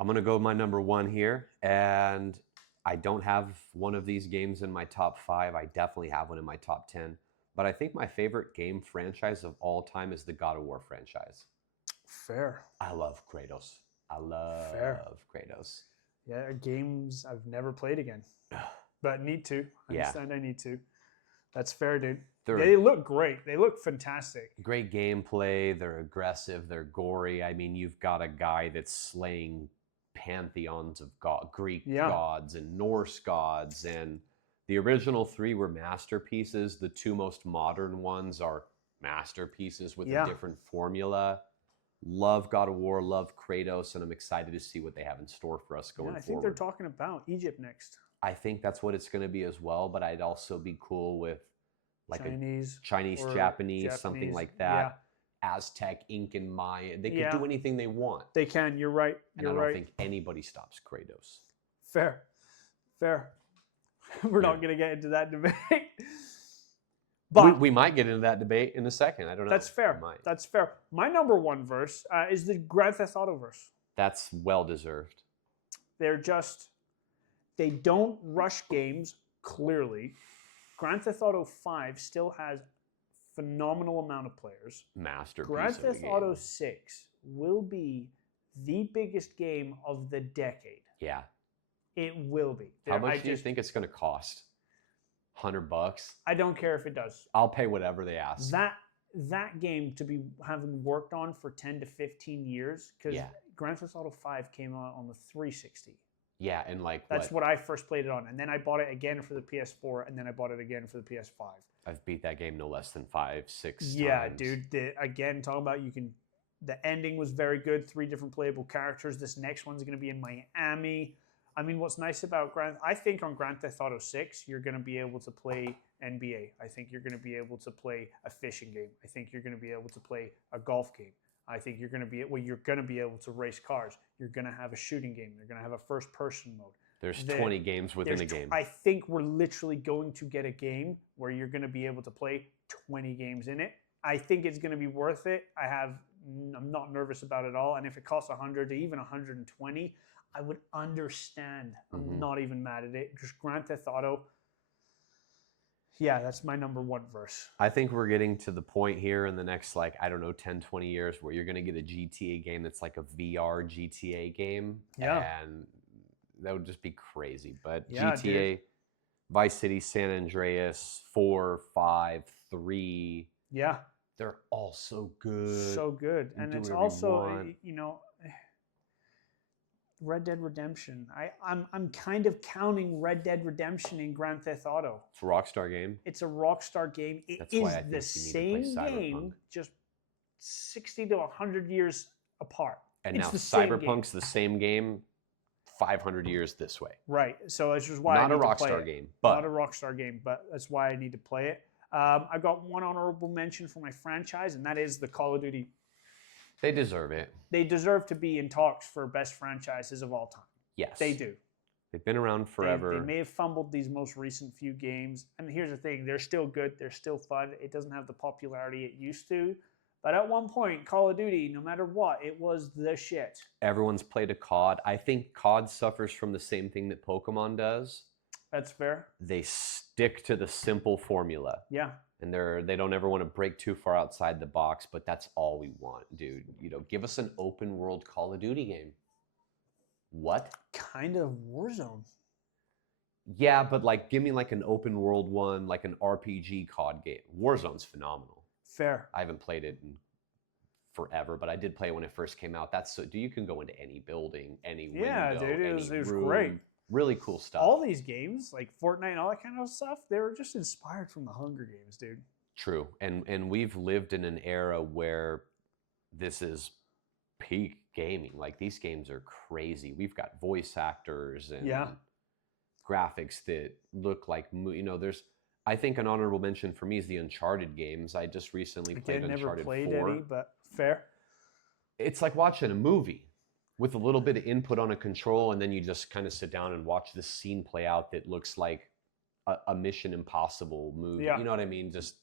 I'm gonna go with my number one here, and I don't have one of these games in my top 5. I definitely have one in my top 10. But I think my favorite game franchise of all time is the God of War franchise. Fair. I love Kratos. I love Kratos. Yeah, games I've never played again, but need to. I understand I need to. That's fair, dude. They look great. They look fantastic. Great gameplay. They're aggressive. They're gory. I mean, you've got a guy that's slaying pantheons of Greek gods and Norse gods, and the original 3 were masterpieces. The 2 most modern ones are masterpieces with a different formula. Love God of War, love Kratos, and I'm excited to see what they have in store for us going forward. I think they're talking about Egypt next. I think that's what it's going to be as well, but I'd also be cool with like Chinese, Japanese, something like that. Yeah. Aztec, Incan, Maya. They can do anything they want. They can. You're right. And I don't think anybody stops Kratos. Fair. We're not going to get into that debate. But we might get into that debate in a second. I don't know. That's fair. That's fair. My number one verse is the Grand Theft Auto verse. That's well-deserved. They don't rush games, clearly. Grand Theft Auto 5 still has phenomenal amount of players. Masterpiece. Grand Theft Auto 6 will be the biggest game of the decade. Yeah. It will be. How much do you think it's going to cost? $100? I don't care if it does. I'll pay whatever they ask. That game to be having worked on for 10 to 15 years, because Grand Theft Auto 5 came out on the 360. Yeah, and that's what I first played it on, and then I bought it again for the PS4, and then I bought it again for the PS5. I've beat that game no less than 5, 6 times. Yeah, dude. Again, talking about the ending was very good. 3 different playable characters. This next one's going to be in Miami. I mean, what's nice about I think on Grand Theft Auto 6, you're going to be able to play NBA. I think you're going to be able to play a fishing game. I think you're going to be able to play a golf game. I think you're going to be able to race cars. You're going to have a shooting game. You're going to have a first-person mode. There's 20 games within a game. I think we're literally going to get a game where you're going to be able to play 20 games in it. I think it's going to be worth it. I'm not nervous about it at all. And if it costs 100 to even 120, I would understand. I'm not even mad at it. Just Grand Theft Auto. Yeah, that's my number one verse. I think we're getting to the point here in the next, 10, 20 years where you're going to get a GTA game that's like a VR GTA game. Yeah. And that would just be crazy. But yeah, GTA, dude. Vice City, San Andreas, 4, 5, 3. Yeah. They're all so good. So good. And it's also, Red Dead Redemption. I'm kind of counting Red Dead Redemption in Grand Theft Auto. It's a Rockstar game. It's a Rockstar game. It is the same game, just 60 to 100 years apart. And now Cyberpunk's the same game 500 years this way. Right. So that's just why not a Rockstar game, but not a Rockstar game, but that's why I need to play it. I got one honorable mention for my franchise, and that is the Call of Duty. They deserve it. They deserve to be in talks for best franchises of all time. Yes. They do. They've been around forever. They may have fumbled these most recent few games. And here's the thing. They're still good. They're still fun. It doesn't have the popularity it used to. But at one point, Call of Duty, no matter what, it was the shit. Everyone's played a COD. I think COD suffers from the same thing that Pokemon does. That's fair. They stick to the simple formula. Yeah. And they don't ever want to break too far outside the box, but that's all we want, dude. Give us an open world Call of Duty game. What? Kind of Warzone. Yeah, but give me an open world one, like an RPG COD game. Warzone's phenomenal. Fair. I haven't played it in forever, but I did play it when it first came out. You can go into any building, any window, yeah, dude, it was room. Great. Really cool stuff. All these games, like Fortnite and all that kind of stuff, they were just inspired from the Hunger Games, dude. True. And we've lived in an era where this is peak gaming. These games are crazy. We've got voice actors and graphics that look like, I think an honorable mention for me is the Uncharted games. I just recently played Uncharted 4. Never played any, but fair. It's like watching a movie with a little bit of input on a control, and then you just kind of sit down and watch this scene play out that looks like a Mission Impossible movie. Yeah. You know what I mean? Just,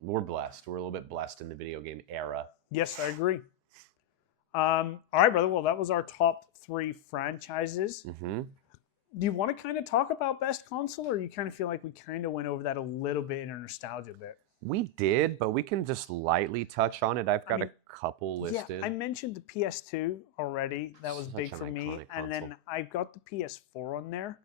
we're blessed. We're a little bit blessed in the video game era. Yes, I agree. All right, brother. Well, that was our top 3 franchises. Mm-hmm. Do you want to kind of talk about best console, or you kind of feel like we kind of went over that a little bit in our nostalgia bit? We did, but we can just lightly touch on it. I've got a couple listed. Yeah, I mentioned the PS2 already. That was big for me. And then I've got the PS4 on there.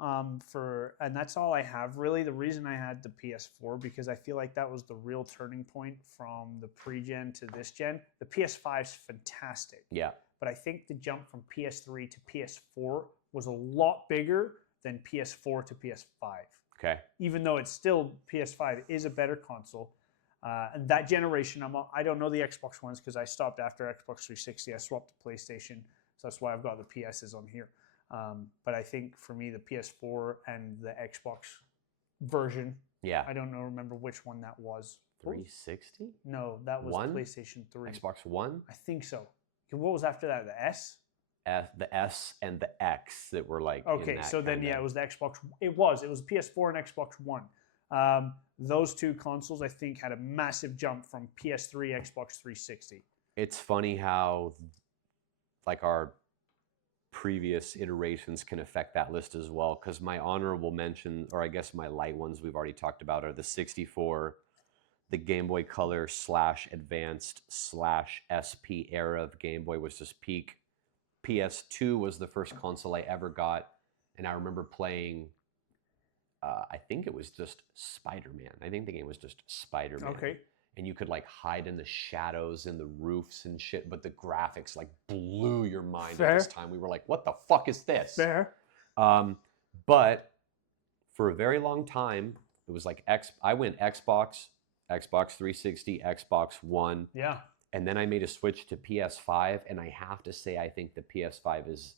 And that's all I have really. The reason I had the PS4 because I feel like that was the real turning point from the pre-gen to this gen. The PS5 is fantastic. Yeah. But I think the jump from PS3 to PS4 was a lot bigger than PS4 to PS5. Okay. Even though it's still PS5 is a better console. And that generation, I don't know the Xbox ones because I stopped after Xbox 360. I swapped to PlayStation, so that's why I've got the PSs on here. But I think for me, the PS4 and the Xbox version. Yeah. I don't remember which one that was. 360? No, that was PlayStation 3. Xbox One? I think so. What was after that? The S? The S and the X that were like. Okay, so then it was the Xbox. It was PS4 and Xbox One. Those two consoles, I think, had a massive jump from PS3, Xbox 360. It's funny how, like, our previous iterations can affect that list as well. Because my honorable mention, or I guess my light ones we've already talked about, are the 64, the Game Boy Color / Advanced / SP era of Game Boy was just peak. PS2 was the first console I ever got, and I remember playing. I think it was just Spider-Man. I think the game was just Spider-Man. Okay. And you could like hide in the shadows and the roofs and shit, but the graphics like blew your mind at this time. We were like, "What the fuck is this?" Fair. But for a very long time, it was like I went Xbox 360, Xbox One. Yeah. And then I made a switch to PS5, and I have to say I think the PS5 is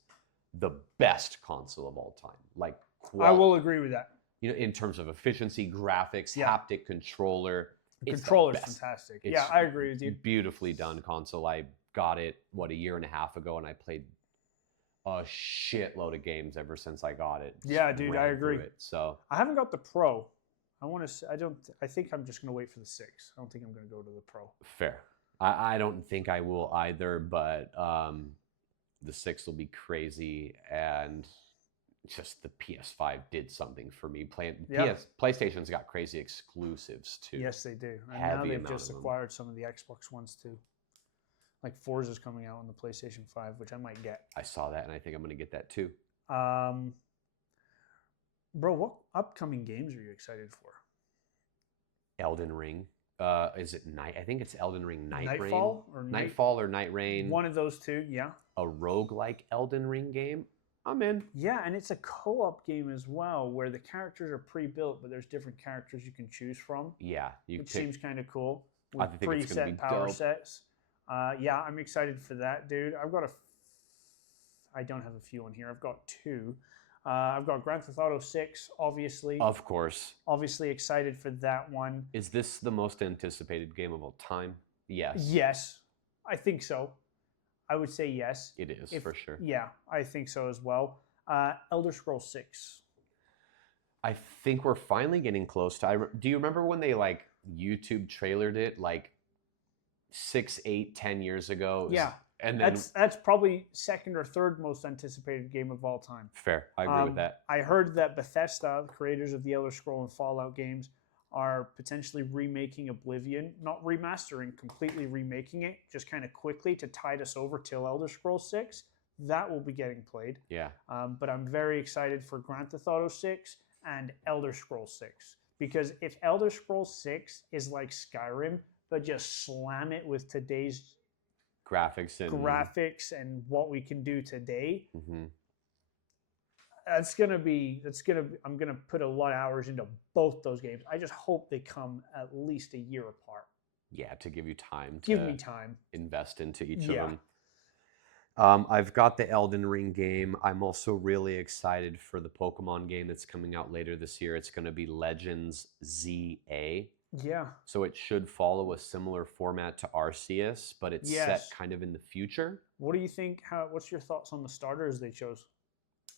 the best console of all time. Like, I will agree with that. In terms of efficiency, graphics, haptic controller. The controller's fantastic. Yeah, I agree with you. Beautifully done console. I got it, a year and a half ago, and I played a shitload of games ever since I got it. Yeah, dude, I agree. So I haven't got the Pro. I think I'm just going to wait for the 6. I don't think I'm going to go to the Pro. Fair. I don't think I will either, but the 6 will be crazy, and just the PS5 did something for me. PlayStation's got crazy exclusives too. Yes, they do. And now they've just acquired some of the Xbox ones too. Like Forza's coming out on the PlayStation 5, which I might get. I saw that, and I think I'm going to get that too. Bro, what upcoming games are you excited for? Elden Ring. Is it Night? I think it's Elden Ring Nightfall or Night Rain. One of those two, yeah. A roguelike Elden Ring game. I'm in. Yeah, and it's a co-op game as well, where the characters are pre-built, but there's different characters you can choose from. Yeah, which seems kind of cool. With preset power sets. Yeah, I'm excited for that, dude. I don't have a few on here. I've got 2. I've got Grand Theft Auto 6, obviously. Of course. Obviously excited for that one. Is this the most anticipated game of all time? Yes. Yes, I think so. I would say yes. It is, for sure. Yeah, I think so as well. Elder Scrolls 6. I think we're finally getting close to... do you remember when they, like, YouTube trailered it, like, 6, 8, 10 years ago? Yeah. And then that's probably second or third most anticipated game of all time. Fair. I agree with that. I heard that Bethesda, the creators of the Elder Scroll and Fallout games, are potentially remaking Oblivion. Not remastering, completely remaking it, just kind of quickly to tide us over till Elder Scrolls 6. That will be getting played. Yeah. But I'm very excited for Grand Theft Auto 6 and Elder Scrolls 6. Because if Elder Scrolls 6 is like Skyrim, but just slam it with today's graphics and what we can do today. Mm-hmm. I'm gonna put a lot of hours into both those games. I just hope they come at least a year apart. Yeah, to give you time. Give me time. Invest into each of them. I've got the Elden Ring game. I'm also really excited for the Pokemon game that's coming out later this year. It's going to be Legends ZA. Yeah. So it should follow a similar format to Arceus, but it's set kind of in the future. What do you think? What's your thoughts on the starters they chose?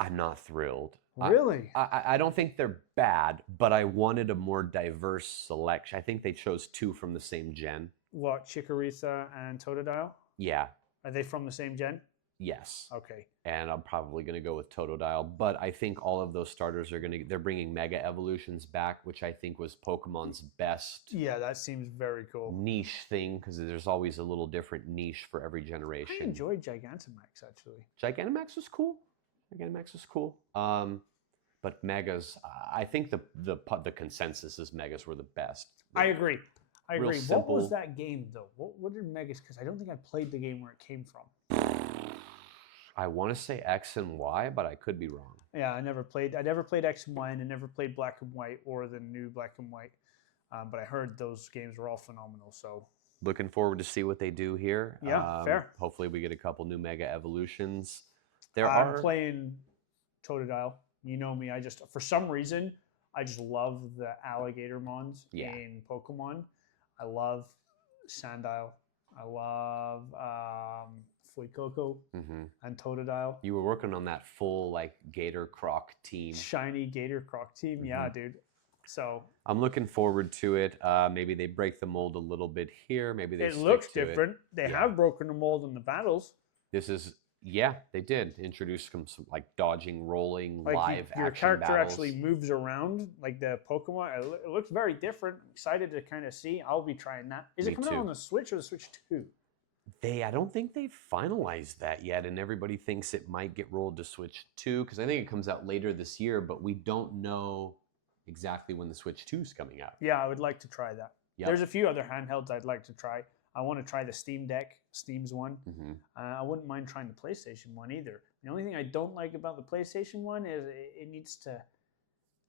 I'm not thrilled. Really? I don't think they're bad, but I wanted a more diverse selection. I think they chose 2 from the same gen. What, Chikorita and Totodile? Yeah. Are they from the same gen? Yes. Okay. And I'm probably going to go with Totodile, but I think all of those starters they're bringing Mega Evolutions back, which I think was Pokemon's best. Yeah, that seems very cool. Niche thing, because there's always a little different niche for every generation. I enjoyed Gigantamax, actually. Gigantamax was cool. But Megas, I think the consensus is Megas were the best. I agree. Simple. What was that game though? What did Megas? Because I don't think I played the game where it came from. I want to say X and Y, but I could be wrong. Yeah, I never played X and Y, and I never played Black and White or the new Black and White. But I heard those games were all phenomenal. So looking forward to see what they do here. Yeah, fair. Hopefully we get a couple new Mega Evolutions. I'm playing Totodile. You know me. For some reason, I just love the alligator mons in Pokemon. I love Sandile. I love Fuecoco and Totodile. You were working on that full Gator Croc team. Shiny Gator Croc team. Yeah, dude. So I'm looking forward to it. Maybe they break the mold a little bit here. Maybe they it looks different. They have broken the mold in the battles. This is they did introduce some dodging, rolling, live action your character battles. Actually moves around like the Pokemon. It looks very different. I'm excited to kind of see. I'll be trying that. Is it coming out on the Switch or the Switch 2? I don't think they've finalized that yet, and everybody thinks it might get rolled to Switch 2 because I think it comes out later this year, but we don't know exactly when the Switch 2 is coming out. Yeah, I would like to try that. Yep. There's a few other handhelds I'd like to try. I want to try the Steam Deck, Steam's one. I wouldn't mind trying the PlayStation one either. The only thing I don't like about the PlayStation one is it needs to.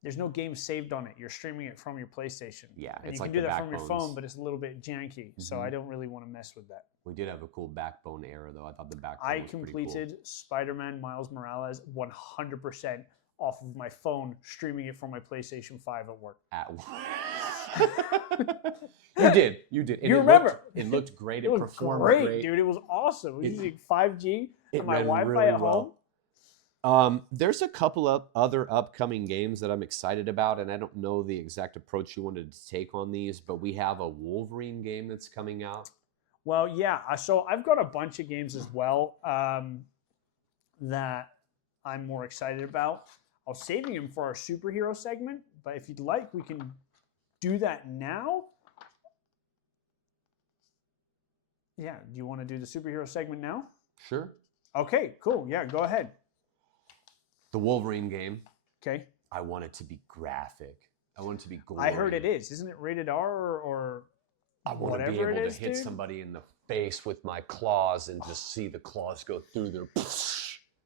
There's no game saved on it. You're streaming it from your PlayStation. Yeah, and you can do that from your phone, but it's a little bit janky. So I don't really want to mess with that. We did have a cool Backbone era, though. I thought the Backbone was pretty cool. I completed Spider-Man Miles Morales 100% off of my phone, streaming it from my PlayStation 5 at work. You did. And you remember? It looked great. It performed great, dude. It was awesome. It was using 5G on my Wi-Fi at home. There's a couple of other upcoming games that I'm excited about, and I don't know the exact approach you wanted to take on these, but we have a Wolverine game that's coming out. Well, yeah. So I've got a bunch of games as well that I'm more excited about. I was saving them for our superhero segment, but if you'd like, we can do that now. Yeah, do you want to do the superhero segment now? Sure. Okay, cool. Yeah, go ahead. The Wolverine game. Okay. I want it to be graphic. I want it to be gory. I heard it is. Isn't it rated R or I want to be able to hit somebody in the face with my claws and just see the claws go through their...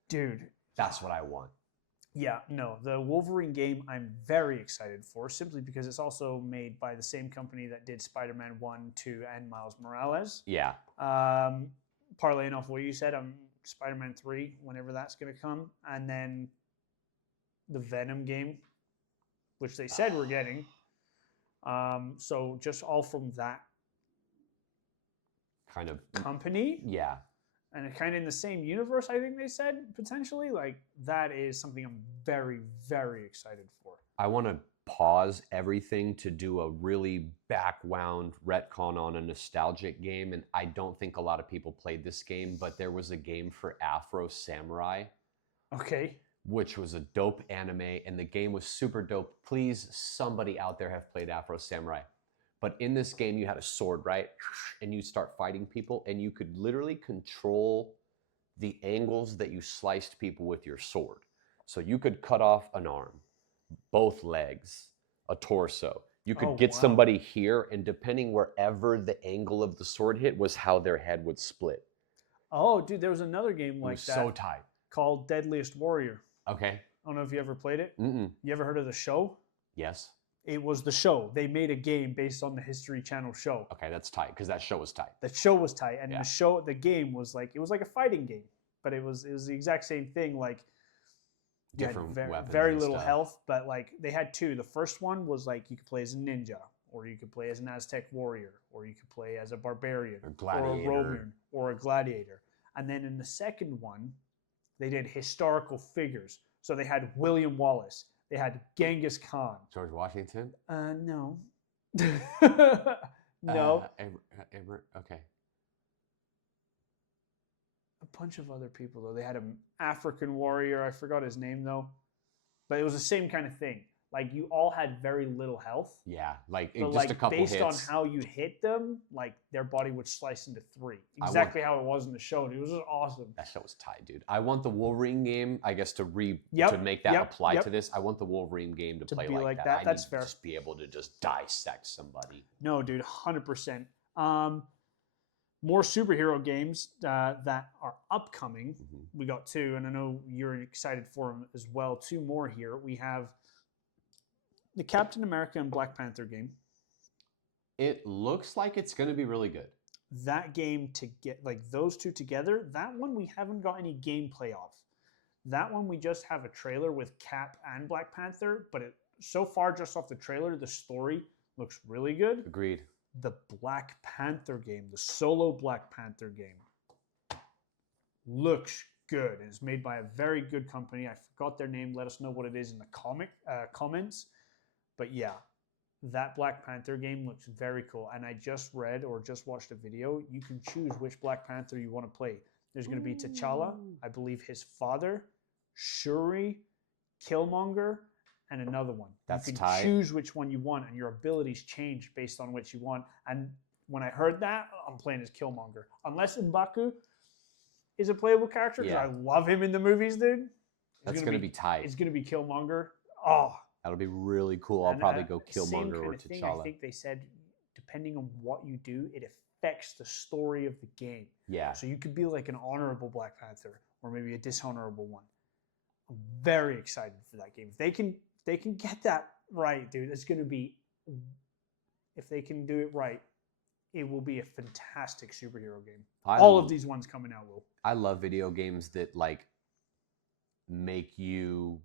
Dude. That's what I want. Yeah, no, the Wolverine game I'm very excited for, simply because it's also made by the same company that did Spider-Man 1, 2, and Miles Morales. Yeah. Parlaying off what you said, Spider-Man 3, whenever that's going to come, and then the Venom game, which they said we're getting. So just all from that kind of company. Yeah. And kind of in the same universe, I think they said, potentially. That is something I'm very, very excited for. I want to pause everything to do a really backwound retcon on a nostalgic game. And I don't think a lot of people played this game, but there was a game for Afro Samurai. Okay. Which was a dope anime, and the game was super dope. Please, somebody out there have played Afro Samurai. But in this game, you had a sword, right? And you start fighting people, and you could literally control the angles that you sliced people with your sword. So you could cut off an arm, both legs, a torso. You could get somebody here, and depending wherever the angle of the sword hit was how their head would split. Oh, dude, there was another game like that. So tight. Called Deadliest Warrior. Okay. I don't know if you ever played it. Mm-mm. You ever heard of the show? Yes. It was the show. They made a game based on the History Channel show. Okay, that's tight because that show was tight. The show was tight, and the game was it was like a fighting game. but it was the exact same thing. Like you had Different very, weapons very and little stuff. health, but like they had two. The first one was like you could play as a ninja, or you could play as an Aztec warrior, or you could play as a barbarian, or a Roman, or a gladiator. And then in the second one, they did historical figures. So they had William Wallace, they had Genghis Khan. George Washington? No. No. Okay. A bunch of other people though. They had an African warrior. I forgot his name though, but it was the same kind of thing. Like you all had very little health. Yeah, like but just like a couple based hits. on how you hit them, like their body would slice into three. Exactly how it was in the show. Dude. It was just awesome. That show was tight, dude. I want the Wolverine game, I guess, to make that apply to this. I want the Wolverine game to play like that. I That's need fair. to just be able to just dissect somebody. No, dude, 100%. More superhero games that are upcoming. Mm-hmm. We got two, and I know you're excited for them as well. Two more here. We have the Captain America and Black Panther game. It looks like it's going to be really good. That game to get like those two together, that one we haven't got any gameplay of. That one we just have a trailer with Cap and Black Panther, but so far just off the trailer, the story looks really good. Agreed. The Black Panther game, the solo Black Panther game, looks good. It's made by a very good company. I forgot their name. Let us know what it is in the comments. But yeah, that Black Panther game looks very cool. And I just read or just watched a video. You can choose which Black Panther you want to play. There's going to be T'Challa, I believe his father, Shuri, Killmonger, and another one. That's you can tight. Choose which one you want, and your abilities change based on which you want. And when I heard that, I'm playing as Killmonger. Unless M'Baku is a playable character, because I love him in the movies, dude. That's going to be tight. It's going to be Killmonger. Oh. That'll be really cool. I'll probably go Killmonger or T'Challa. I think they said, depending on what you do, it affects the story of the game. Yeah. So you could be like an honorable Black Panther, or maybe a dishonorable one. I'm very excited for that game. If they can get that right, dude, it's going to be, if they can do it right, it will be a fantastic superhero game. All of these ones coming out will. I love video games that like make your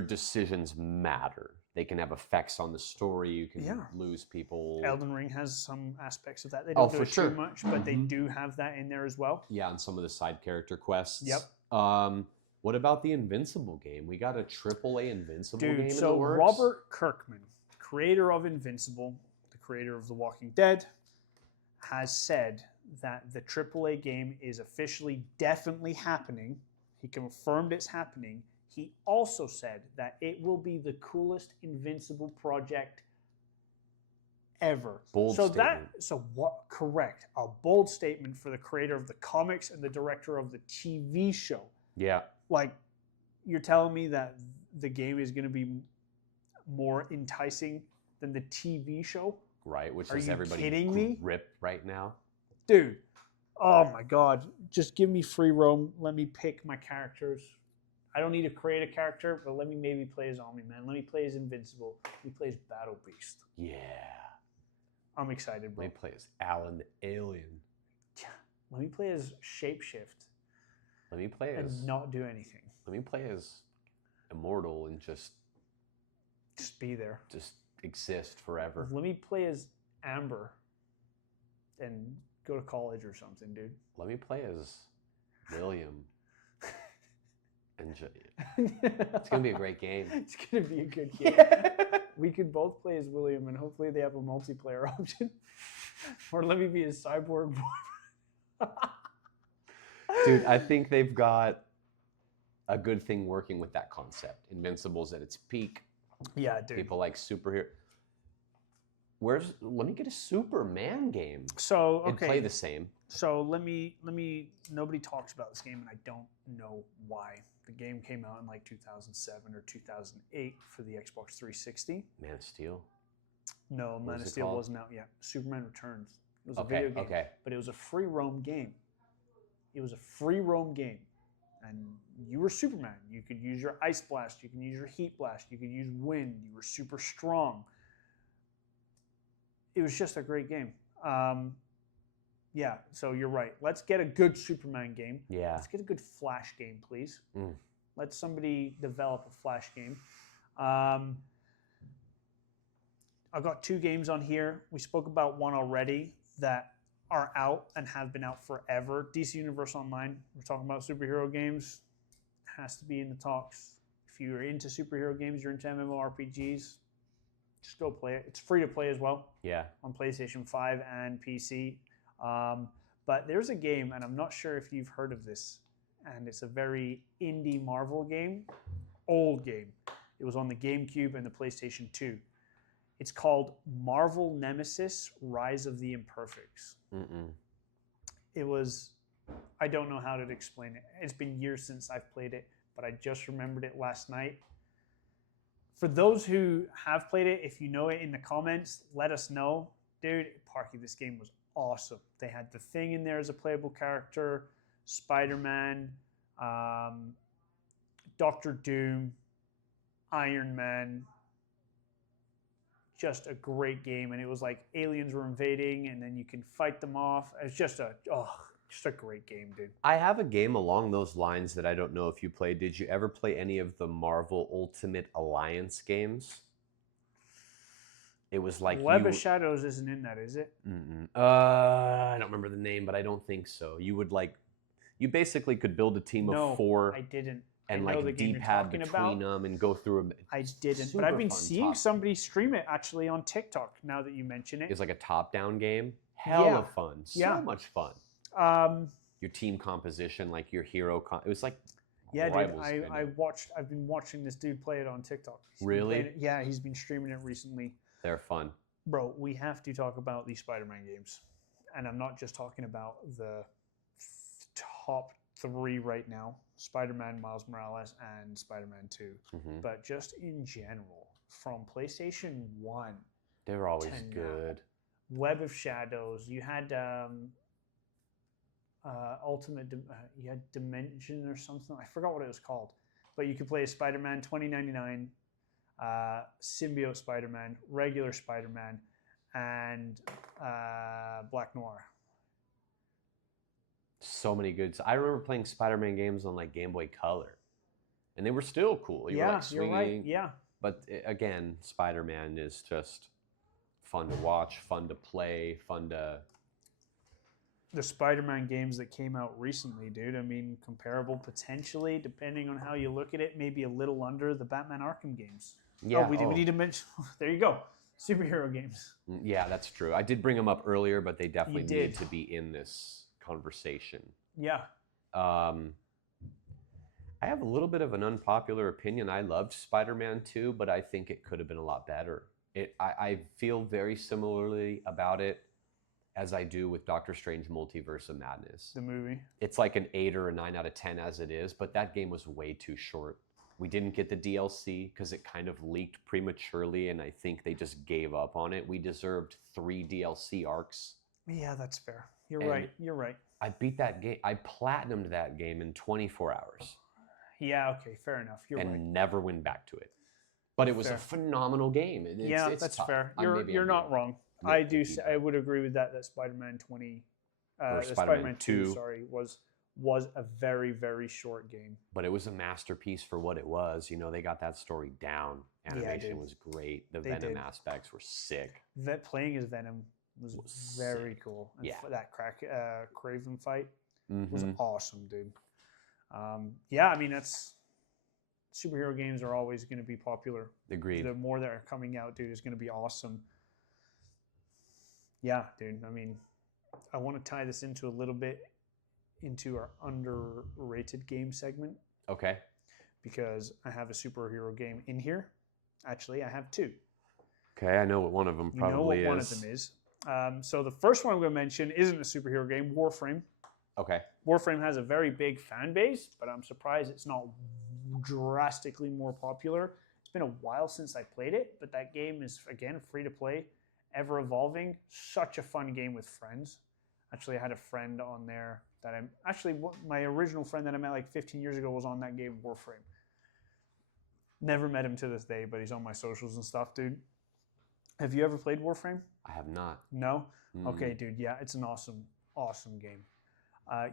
decisions matter. They can have effects on the story. You can lose people. Elden Ring has some aspects of that. They don't do it too much, but they do have that in there as well. Yeah, and some of the side character quests. Yep. What about the Invincible game? We got a AAA Invincible game in the works. Robert Kirkman, creator of Invincible, the creator of The Walking Dead, has said that the AAA game is officially definitely happening. He confirmed it's happening. He also said that it will be the coolest Invincible project ever. Bold statement. Correct. A bold statement for the creator of the comics and the director of the TV show. Yeah. Like, you're telling me that the game is going to be more enticing than the TV show? Right, which Are is you everybody kidding me? ripped right now. Dude, oh my God. Just give me free roam. Let me pick my characters. I don't need to create a character, but let me maybe play as Omni-Man. Let me play as Invincible. Let me play as Battle Beast. Yeah. I'm excited, bro. Let me play as Alan the Alien. Let me play as Shapeshift. Let me play as... And not do anything. Let me play as Immortal and just be there. Just exist forever. Let me play as Amber and go to college or something, dude. Let me play as William. It's going to be a great game. It's going to be a good game. We could both play as William, and hopefully they have a multiplayer option. Or let me be a cyborg boy. Dude, I think they've got a good thing working with that concept. Invincible's at its peak. Yeah, dude. People like superhero. Let me get a Superman game. So, okay. And play the same. So let me, nobody talks about this game, and I don't know why. The game came out in like 2007 or 2008 for the Xbox 360. Man of Steel? No, Man of Steel wasn't out yet. Superman Returns. It was a video game. But it was a free roam game. It was a free roam game. And you were Superman. You could use your Ice Blast. You can use your Heat Blast. You could use Wind. You were super strong. It was just a great game. Yeah, so you're right. Let's get a good Superman game. Yeah. Let's get a good Flash game, please. Mm. Let somebody develop a Flash game. I've got 2 games on here. We spoke about one already that are out and have been out forever. DC Universe Online. We're talking about superhero games. Has to be in the talks. If you're into superhero games, you're into MMORPGs, just go play it. It's free to play as well. Yeah. On PlayStation 5 and PC. But there's a game, and I'm not sure if you've heard of this, and it's a very indie Marvel game, old game. It was on the GameCube and the PlayStation 2. It's called Marvel Nemesis: Rise of the Imperfects. It was, I don't know how to explain it. It's been years since I've played it, but I just remembered it last night. For those who have played it, if you know it in the comments, let us know. Dude, Parky, this game was awesome. They had the Thing in there as a playable character, Spider-Man, Doctor Doom, Iron Man. Just a great game, and it was like aliens were invading, and then you can fight them off. It's just a great game, dude. I have a game along those lines that I don't know if you played. Did you ever play any of the Marvel Ultimate Alliance games? It was like Web of Shadows isn't in that, is it? I don't remember the name, but I don't think so. You basically could build a team of 4. I didn't. And like D-pad between them and go through them. I didn't, but I've been seeing somebody stream it actually on TikTok now that you mention it. It's like a top-down game. Hell of fun. So much fun. Your team composition, like your hero. It was like dude. I've been watching this dude play it on TikTok. Really? Yeah, he's been streaming it recently. They're fun. Bro, we have to talk about these Spider-Man games. And I'm not just talking about the top 3 right now. Spider-Man, Miles Morales, and Spider-Man 2. But just in general, from PlayStation 1. They were always good. Web of Shadows. You had Ultimate, you had Dimension or something. I forgot what it was called. But you could play Spider-Man 2099, Symbiote Spider-Man, regular Spider-Man, and Black Noir. So many good. I remember playing Spider-Man games on like Game Boy Color, and they were still cool. You were like swinging, you're right. Yeah. But again, Spider-Man is just fun to watch, fun to play, fun to. The Spider-Man games that came out recently, dude. I mean, comparable potentially, depending on how you look at it, maybe a little under the Batman Arkham games. Yeah. We need to mention. There you go. Superhero games. Yeah, that's true. I did bring them up earlier, but they definitely need to be in this conversation. Yeah. I have a little bit of an unpopular opinion. I loved Spider-Man 2, but I think it could have been a lot better. I feel very similarly about it as I do with Doctor Strange Multiverse of Madness. The movie. It's like an 8 or a 9 out of 10 as it is, but that game was way too short. We didn't get the DLC because it kind of leaked prematurely, and I think they just gave up on it. We deserved 3 DLC arcs. Yeah, that's fair. You're right. I beat that game. I platinumed that game in 24 hours. Yeah, okay, fair enough. You're right. And never went back to it. But it was a phenomenal game. It's that's tough. fair. You're not wrong. I would agree with that. That Spider-Man 20, Spider-Man 2, was a very, very short game. But it was a masterpiece for what it was. You know, they got that story down. Animation was great. The Venom aspects were sick. Playing as Venom was very cool. And that Craven fight was awesome, dude. I mean, superhero games are always going to be popular. Agreed. The more that are coming out, dude, is going to be awesome. Yeah, dude. I mean, I want to tie this into a little bit into our underrated game segment. Okay. Because I have a superhero game in here. Actually, I have 2. Okay, I know what one of them probably is. You know what one of them is. So the first one I'm going to mention isn't a superhero game, Warframe. Okay. Warframe has a very big fan base, but I'm surprised it's not drastically more popular. It's been a while since I played it, but that game is, again, free to play, ever evolving. Such a fun game with friends. Actually, I had a friend on there that my original friend that I met like 15 years ago was on that game, Warframe. Never met him to this day, but he's on my socials and stuff, dude. Have you ever played Warframe? I have not. No? Okay, dude. Yeah, it's an awesome awesome game.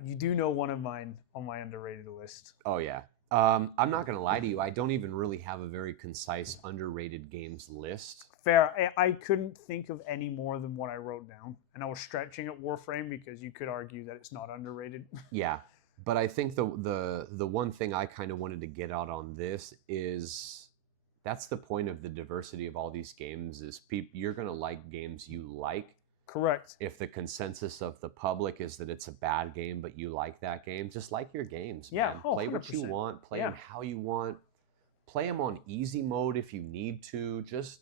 You do know one of mine on my underrated list. Oh, yeah. I'm not going to lie to you. I don't even really have a very concise underrated games list. Fair. I couldn't think of any more than what I wrote down. And I was stretching at Warframe because you could argue that it's not underrated. Yeah. But I think the one thing I kind of wanted to get out on this is that's the point of the diversity of all these games is you're going to like games you like. Correct. If the consensus of the public is that it's a bad game, but you like that game, just like your games, yeah. man. Oh, play what you want, play them how you want, play them on easy mode if you need to. Just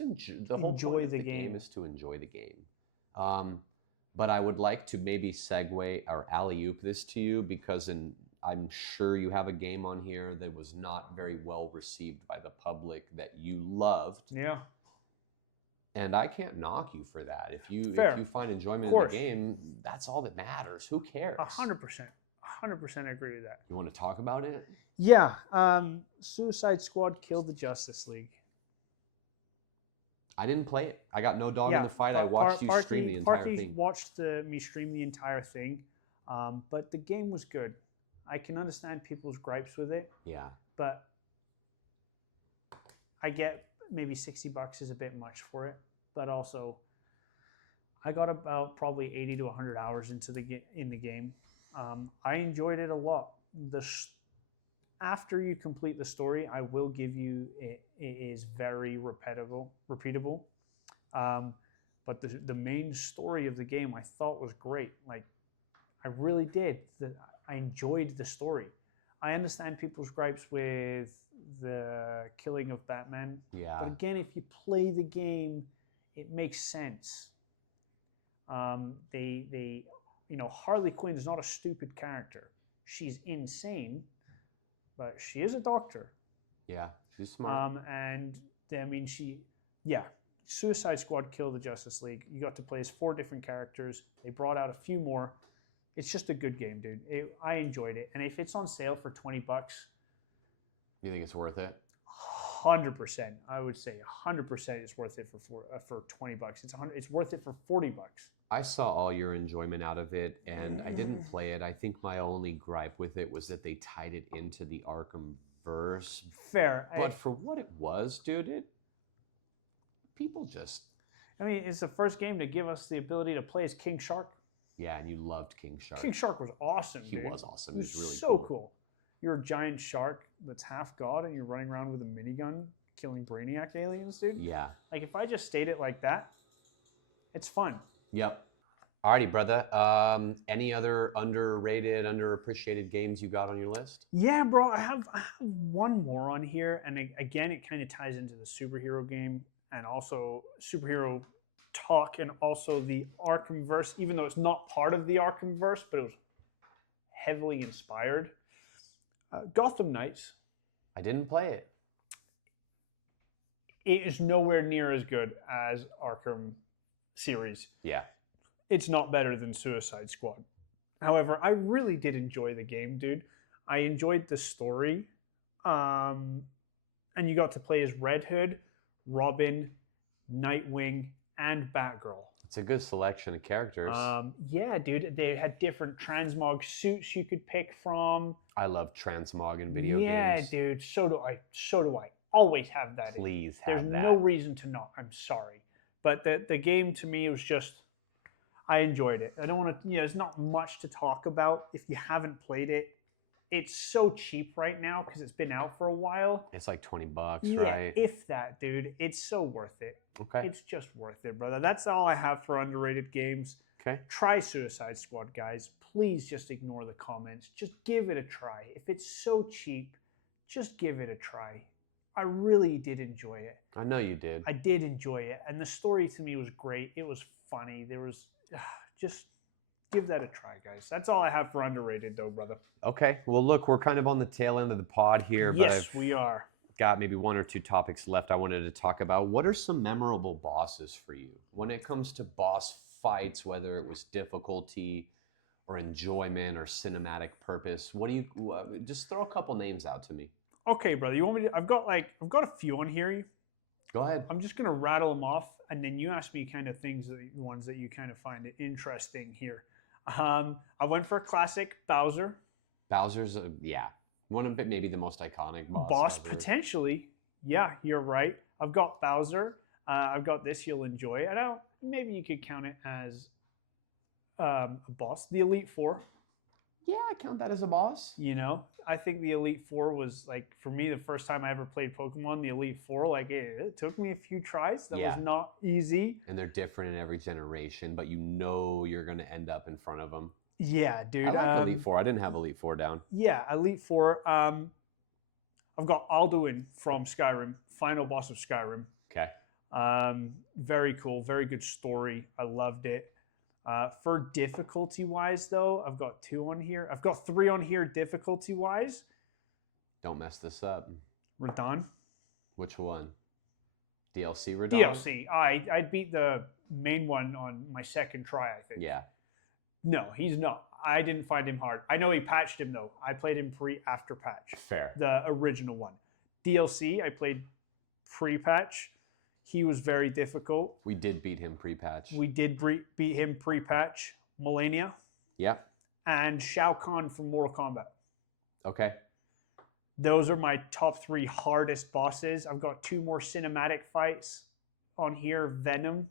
enjoy. The whole point of the game is to enjoy the game. But I would like to maybe segue or alley-oop this to you because I'm sure you have a game on here that was not very well received by the public that you loved. Yeah. And I can't knock you for that. If you find enjoyment in the game, that's all that matters. Who cares? 100%. 100% agree with that. You want to talk about it? Yeah. Suicide Squad killed the Justice League. I didn't play it. I got no dog in the fight. I watched you stream the entire thing. Watched me stream the entire thing. But the game was good. I can understand people's gripes with it. Yeah. But I get maybe $60 is a bit much for it, but also I got about probably 80 to 100 hours into the game. I enjoyed it a lot. After you complete the story, I will give you it is very repeatable. But the main story of the game I thought was great. Like I really did. I enjoyed the story. I understand people's gripes with the killing of Batman. Yeah. But again, if you play the game, it makes sense. Harley Quinn is not a stupid character. She's insane, but she is a doctor. Yeah, she's smart. Suicide Squad killed the Justice League. You got to play as 4 different characters. They brought out a few more. It's just a good game, dude. I enjoyed it. And if it's on sale for $20, you think it's worth it? 100%. I would say 100% it's worth it for $20. It's worth it for $40. I saw all your enjoyment out of it, and I didn't play it. I think my only gripe with it was that they tied it into the Arkham verse. Fair. But for what it was, dude, people just... I mean, it's the first game to give us the ability to play as King Shark. Yeah, and you loved King Shark. King Shark was awesome, dude. He was awesome. He was really so cool. You're a giant shark that's half god, and you're running around with a minigun killing Brainiac aliens, dude. Yeah. Like, if I just state it like that, it's fun. Yep. Alrighty, brother. Any other underrated, underappreciated games you got on your list? Yeah, bro. I have one more on here, and again, it kind of ties into the superhero game and also superhero talk, and also the Arkhamverse. Even though it's not part of the Arkhamverse, but it was heavily inspired. Gotham Knights. I didn't play it. It is nowhere near as good as Arkham series. Yeah. It's not better than Suicide Squad. However, I really did enjoy the game, dude. I enjoyed the story. And you got to play as Red Hood, Robin, Nightwing, and Batgirl. It's a good selection of characters. Yeah, dude. They had different transmog suits you could pick from. I love transmog in video games. Yeah, dude. So do I. So do I. Always have that. Please have that. There's no reason to not. I'm sorry. But the game to me was just, I enjoyed it. I don't want to, there's not much to talk about. If you haven't played it, it's so cheap right now because it's been out for a while. It's like $20, yeah, right? If that, dude. It's so worth it. Okay. It's just worth it, brother. That's all I have for underrated games. Okay. Try Suicide Squad, guys. Please just ignore the comments. Just give it a try. If it's so cheap, just give it a try. I really did enjoy it. I know you did. I did enjoy it. And the story to me was great. It was funny. There was just give that a try, guys. That's all I have for underrated, though, brother. Okay. Well, look, we're kind of on the tail end of the pod here. Yes, we are. Got maybe 1 or 2 topics left I wanted to talk about. What are some memorable bosses for you when it comes to boss fights, whether it was difficulty or enjoyment or cinematic purpose? What do you just throw a couple names out to me? Okay, brother. You want me to? I've got a few on here. Go ahead. I'm just gonna rattle them off, and then you ask me kind of ones that you kind of find interesting here. I went for a classic Bowser. Bowser's, one of maybe the most iconic Boss ever. potentially. Yeah, you're right. I've got Bowser. I've got this you'll enjoy. I don't. Maybe you could count it as a boss. The Elite Four. Yeah, I count that as a boss. You know, I think the Elite Four was like for me the first time I ever played Pokemon. The Elite Four, like it took me a few tries. That was not easy. And they're different in every generation, but you know you're going to end up in front of them. Yeah, dude. I like Elite Four. I didn't have Elite Four down. Yeah, Elite Four. I've got Alduin from Skyrim, final boss of Skyrim. Okay. Very cool, very good story. I loved it. For difficulty wise, though, I've got 2 on here. I've got 3 on here difficulty wise. Don't mess this up. Radon. Which one? DLC Radon? DLC. I beat the main one on my second try, I think. Yeah. No, he's not. I didn't find him hard. I know he patched him, though. I played him after patch. Fair. The original one. DLC, I played pre-patch. He was very difficult. We did beat him pre-patch. We did beat him pre-patch. Melania. Yeah. And Shao Kahn from Mortal Kombat. Okay. Those are my top 3 hardest bosses. I've got 2 more cinematic fights on here. Venom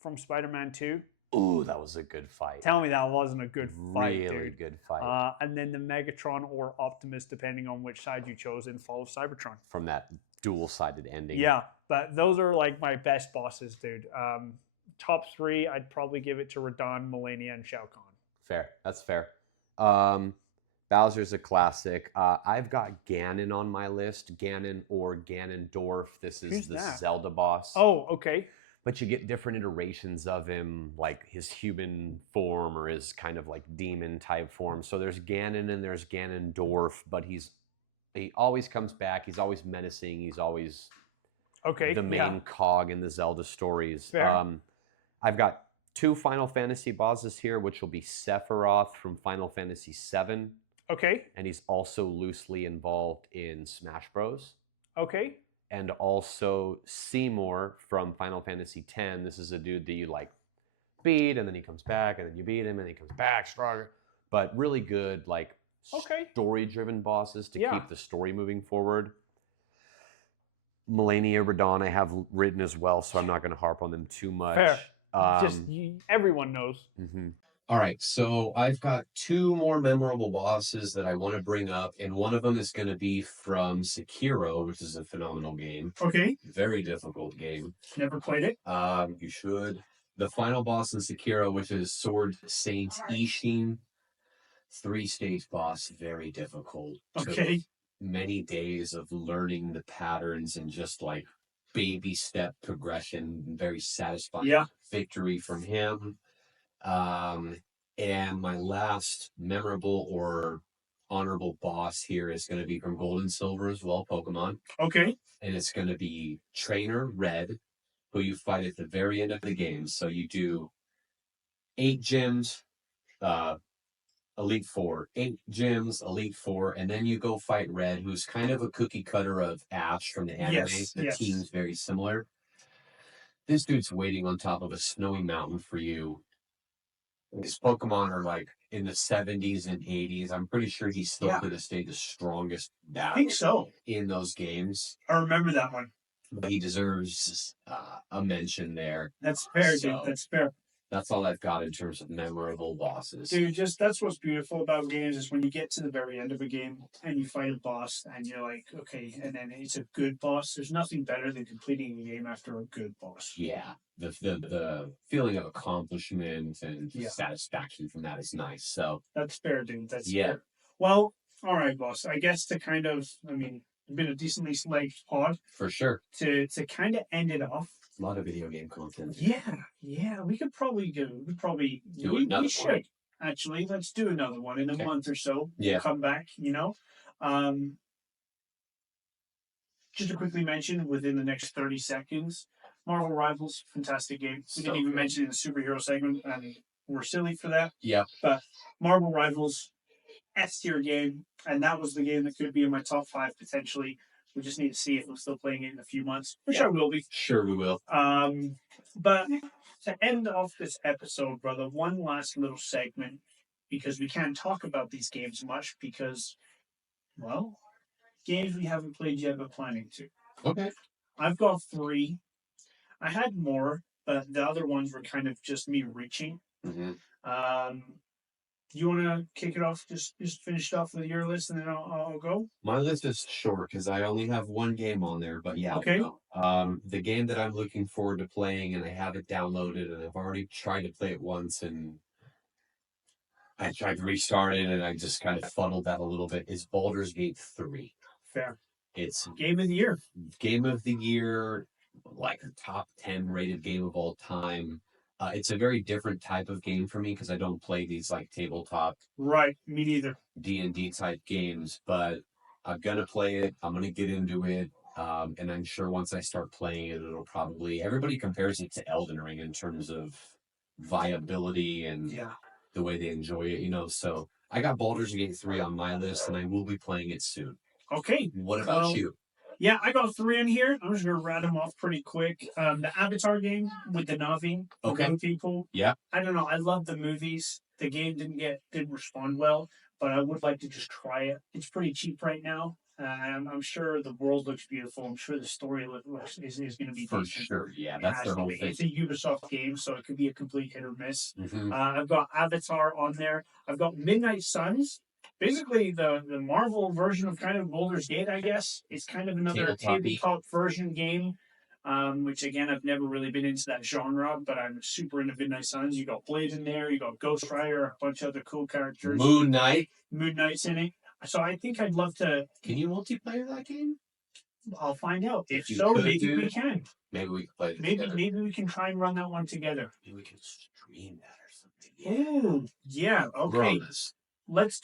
from Spider-Man 2. Ooh, that was a good fight. Tell me that wasn't a good fight, really dude. Good fight. And then the Megatron or Optimus, depending on which side you chose in Fall of Cybertron. From that dual-sided ending. Yeah, but those are like my best bosses, dude. Top 3, I'd probably give it to Radon, Melania, and Shao Kahn. Fair. That's fair. Bowser's a classic. I've got Ganon on my list. Ganon or Ganondorf. This is Who's the that? Zelda boss. Oh, okay. But you get different iterations of him, like his human form or his kind of like demon type form. So there's Ganon and there's Ganondorf, but he always comes back. He's always menacing. He's always the main cog in the Zelda stories. I've got 2 Final Fantasy bosses here, which will be Sephiroth from Final Fantasy VII. Okay. And he's also loosely involved in Smash Bros. Okay. And also Seymour from Final Fantasy X. This is a dude that you like beat, and then he comes back, and then you beat him, and he comes back stronger. But really good, like story-driven bosses to keep the story moving forward. Melania, Radon, I have written as well, so I'm not going to harp on them too much. Fair. Everyone knows. Mm-hmm. All right, so I've got 2 more memorable bosses that I want to bring up, and one of them is going to be from Sekiro, which is a phenomenal game. Okay. Very difficult game. Never played it. You should. The final boss in Sekiro, which is Sword Saint Ishin, 3-stage boss, very difficult. Okay. Took many days of learning the patterns and just like baby step progression, very satisfying victory from him. And my last memorable or honorable boss here is going to be from Gold and Silver as well, Pokemon. Okay. And it's going to be Trainer Red, who you fight at the very end of the game. So you do 8 gyms, Elite Four, 8 gyms, Elite Four, and then you go fight Red, who's kind of a cookie cutter of Ash from the anime. The team's very similar. This dude's waiting on top of a snowy mountain for you. His Pokemon are like in the 70s and 80s. I'm pretty sure he's still to this day the strongest in those games. I remember that one. But he deserves a mention there. That's fair, dude. That's fair. That's all I've got in terms of memorable bosses. Dude, that's what's beautiful about games is when you get to the very end of a game and you fight a boss and you're like, okay, and then it's a good boss. There's nothing better than completing a game after a good boss. Yeah. The feeling of accomplishment and satisfaction from that is nice. So that's fair, dude. That's fair. Well, all right, boss. I guess to kind of, it's been a decently slagged pod. For sure. To kind of end it off. A lot of video game content. Yeah. We could probably do another one. Should. Actually, let's do another one in a month or so. We'll come back, Just to quickly mention, within the next 30 seconds, Marvel Rivals, fantastic game. We didn't even mention it in the superhero segment, and we're silly for that. Yeah. But Marvel Rivals, S-tier game, and that was the game that could be in my top 5 potentially. We just need to see if I'm still playing it in a few months, which I will be. Sure, we will. But to end off this episode, brother, one last little segment. because we can't talk about these games much because, well, games we haven't played yet but planning to. Okay. I've got 3. I had more, but the other ones were kind of just me reaching. Mm-hmm. Do you want to kick it off? Just finish it off with your list, and then I'll go. My list is short because I only have one game on there, but yeah. Okay. The game that I'm looking forward to playing, and I have it downloaded, and I've already tried to play it once, and I tried to restart it, and I just kind of funneled that a little bit. Is Baldur's Gate 3. Fair. It's Game of the year. Game of the year, like a top 10 rated game of all time. It's a very different type of game for me because I don't play these like tabletop Right, me neither. D&D type games, but I'm gonna play it. I'm gonna get into it, and I'm sure once I start playing it, it'll probably everybody compares it to Elden Ring in terms of viability and the way they enjoy it. So I got Baldur's Gate 3 on my list, and I will be playing it soon. Okay. What about you? Yeah, I got 3 in here. I'm just gonna rattle them off pretty quick. The Avatar game with the Na'vi, the people. Yeah. I don't know. I love the movies. The game didn't respond well, but I would like to just try it. It's pretty cheap right now. I'm sure the world looks beautiful. I'm sure the story is going to be for decent. sure. Yeah, that's their whole thing. It's a Ubisoft game, so it could be a complete hit or miss. Mm-hmm. I've got Avatar on there. I've got Midnight Suns. Basically, the Marvel version of kind of Baldur's Gate, I guess. It's kind of another tabletop version game, which again, I've never really been into that genre, but I'm super into Midnight Suns. You got Blade in there, you got Ghost Rider, a bunch of other cool characters. Moon Knight's in it. So I think I'd love to. Can you multiplayer that game? I'll find out. If so, maybe we can. Maybe we can play it together. Maybe we can try and run that one together. Maybe we can stream that or something. Oh, yeah. Okay. Let's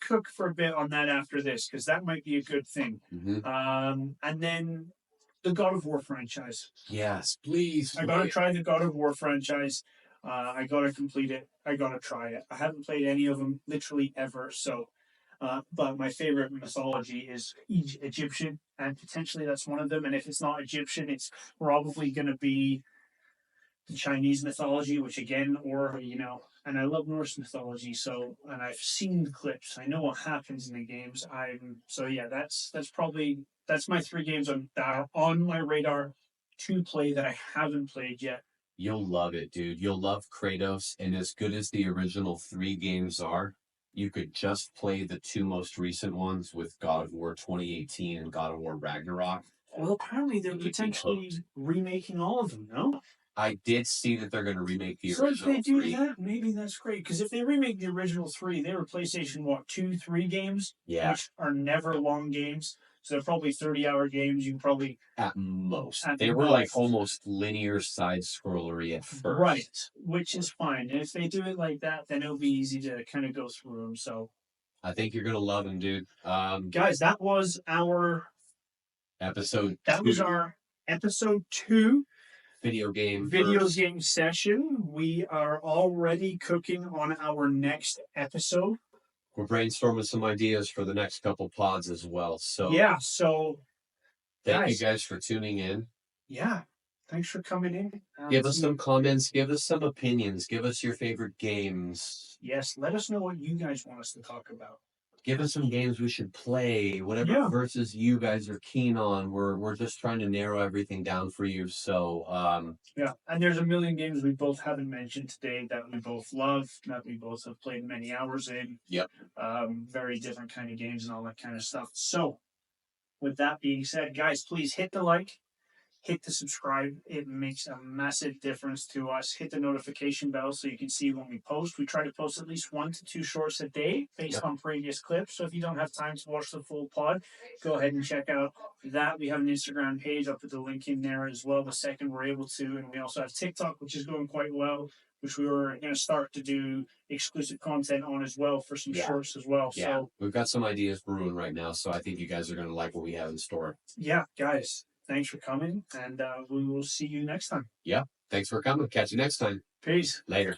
cook for a bit on that after this, because that might be a good thing. Mm-hmm. And then the God of War franchise. Yes, please. I gotta try the God of War franchise. I gotta complete it. I gotta try it. I haven't played any of them literally ever, so. But my favorite mythology is Egyptian, and potentially that's one of them. And if it's not Egyptian, it's probably gonna be the Chinese mythology, which again, and I love Norse mythology, so, and I've seen the clips. I know what happens in the games. That's my 3 games that are on my radar to play that I haven't played yet. You'll love it, dude. You'll love Kratos, and as good as the original 3 games are, you could just play the 2 most recent ones with God of War 2018 and God of War Ragnarok. Well, apparently they're potentially remaking all of them, no? I did see that they're going to remake the original 3. So if they do that, maybe that's great. Because if they remake the original 3, they were PlayStation, 2, 3 games? Yeah. Which are never long games. So they're probably 30-hour games. You can probably... At most. They were like almost linear side-scrollery at first. Right. Which is fine. And if they do it like that, then it'll be easy to kind of go through them. So... I think you're going to love them, dude. Guys, that was our... Episode 2. That was our episode 2. Video game session. We are already cooking on our next episode. We're brainstorming some ideas for the next couple pods as well. So thank you guys for tuning in. Yeah, thanks for coming in. Give us some comments. Give us some opinions. Give us your favorite games. Yes, let us know what you guys want us to talk about. Give us some games we should play, whatever versus you guys are keen on. We're just trying to narrow everything down for you. So and there's a million games we both haven't mentioned today that we both love, that we both have played many hours in. Yep. Very different kind of games and all that kind of stuff. So, with that being said, guys, please hit the like. Hit the subscribe. It makes a massive difference to us. Hit the notification bell so you can see when we post. We try to post at least 1 to 2 shorts a day based on previous clips. So if you don't have time to watch the full pod, go ahead and check out that. We have an Instagram page. I'll put the link in there as well the second we're able to. And we also have TikTok, which is going quite well, which we were going to start to do exclusive content on as well for some shorts as well. Yeah. So we've got some ideas brewing right now. So I think you guys are going to like what we have in store. Yeah, guys. Thanks for coming, and we will see you next time. Yeah, thanks for coming. Catch you next time. Peace. Later.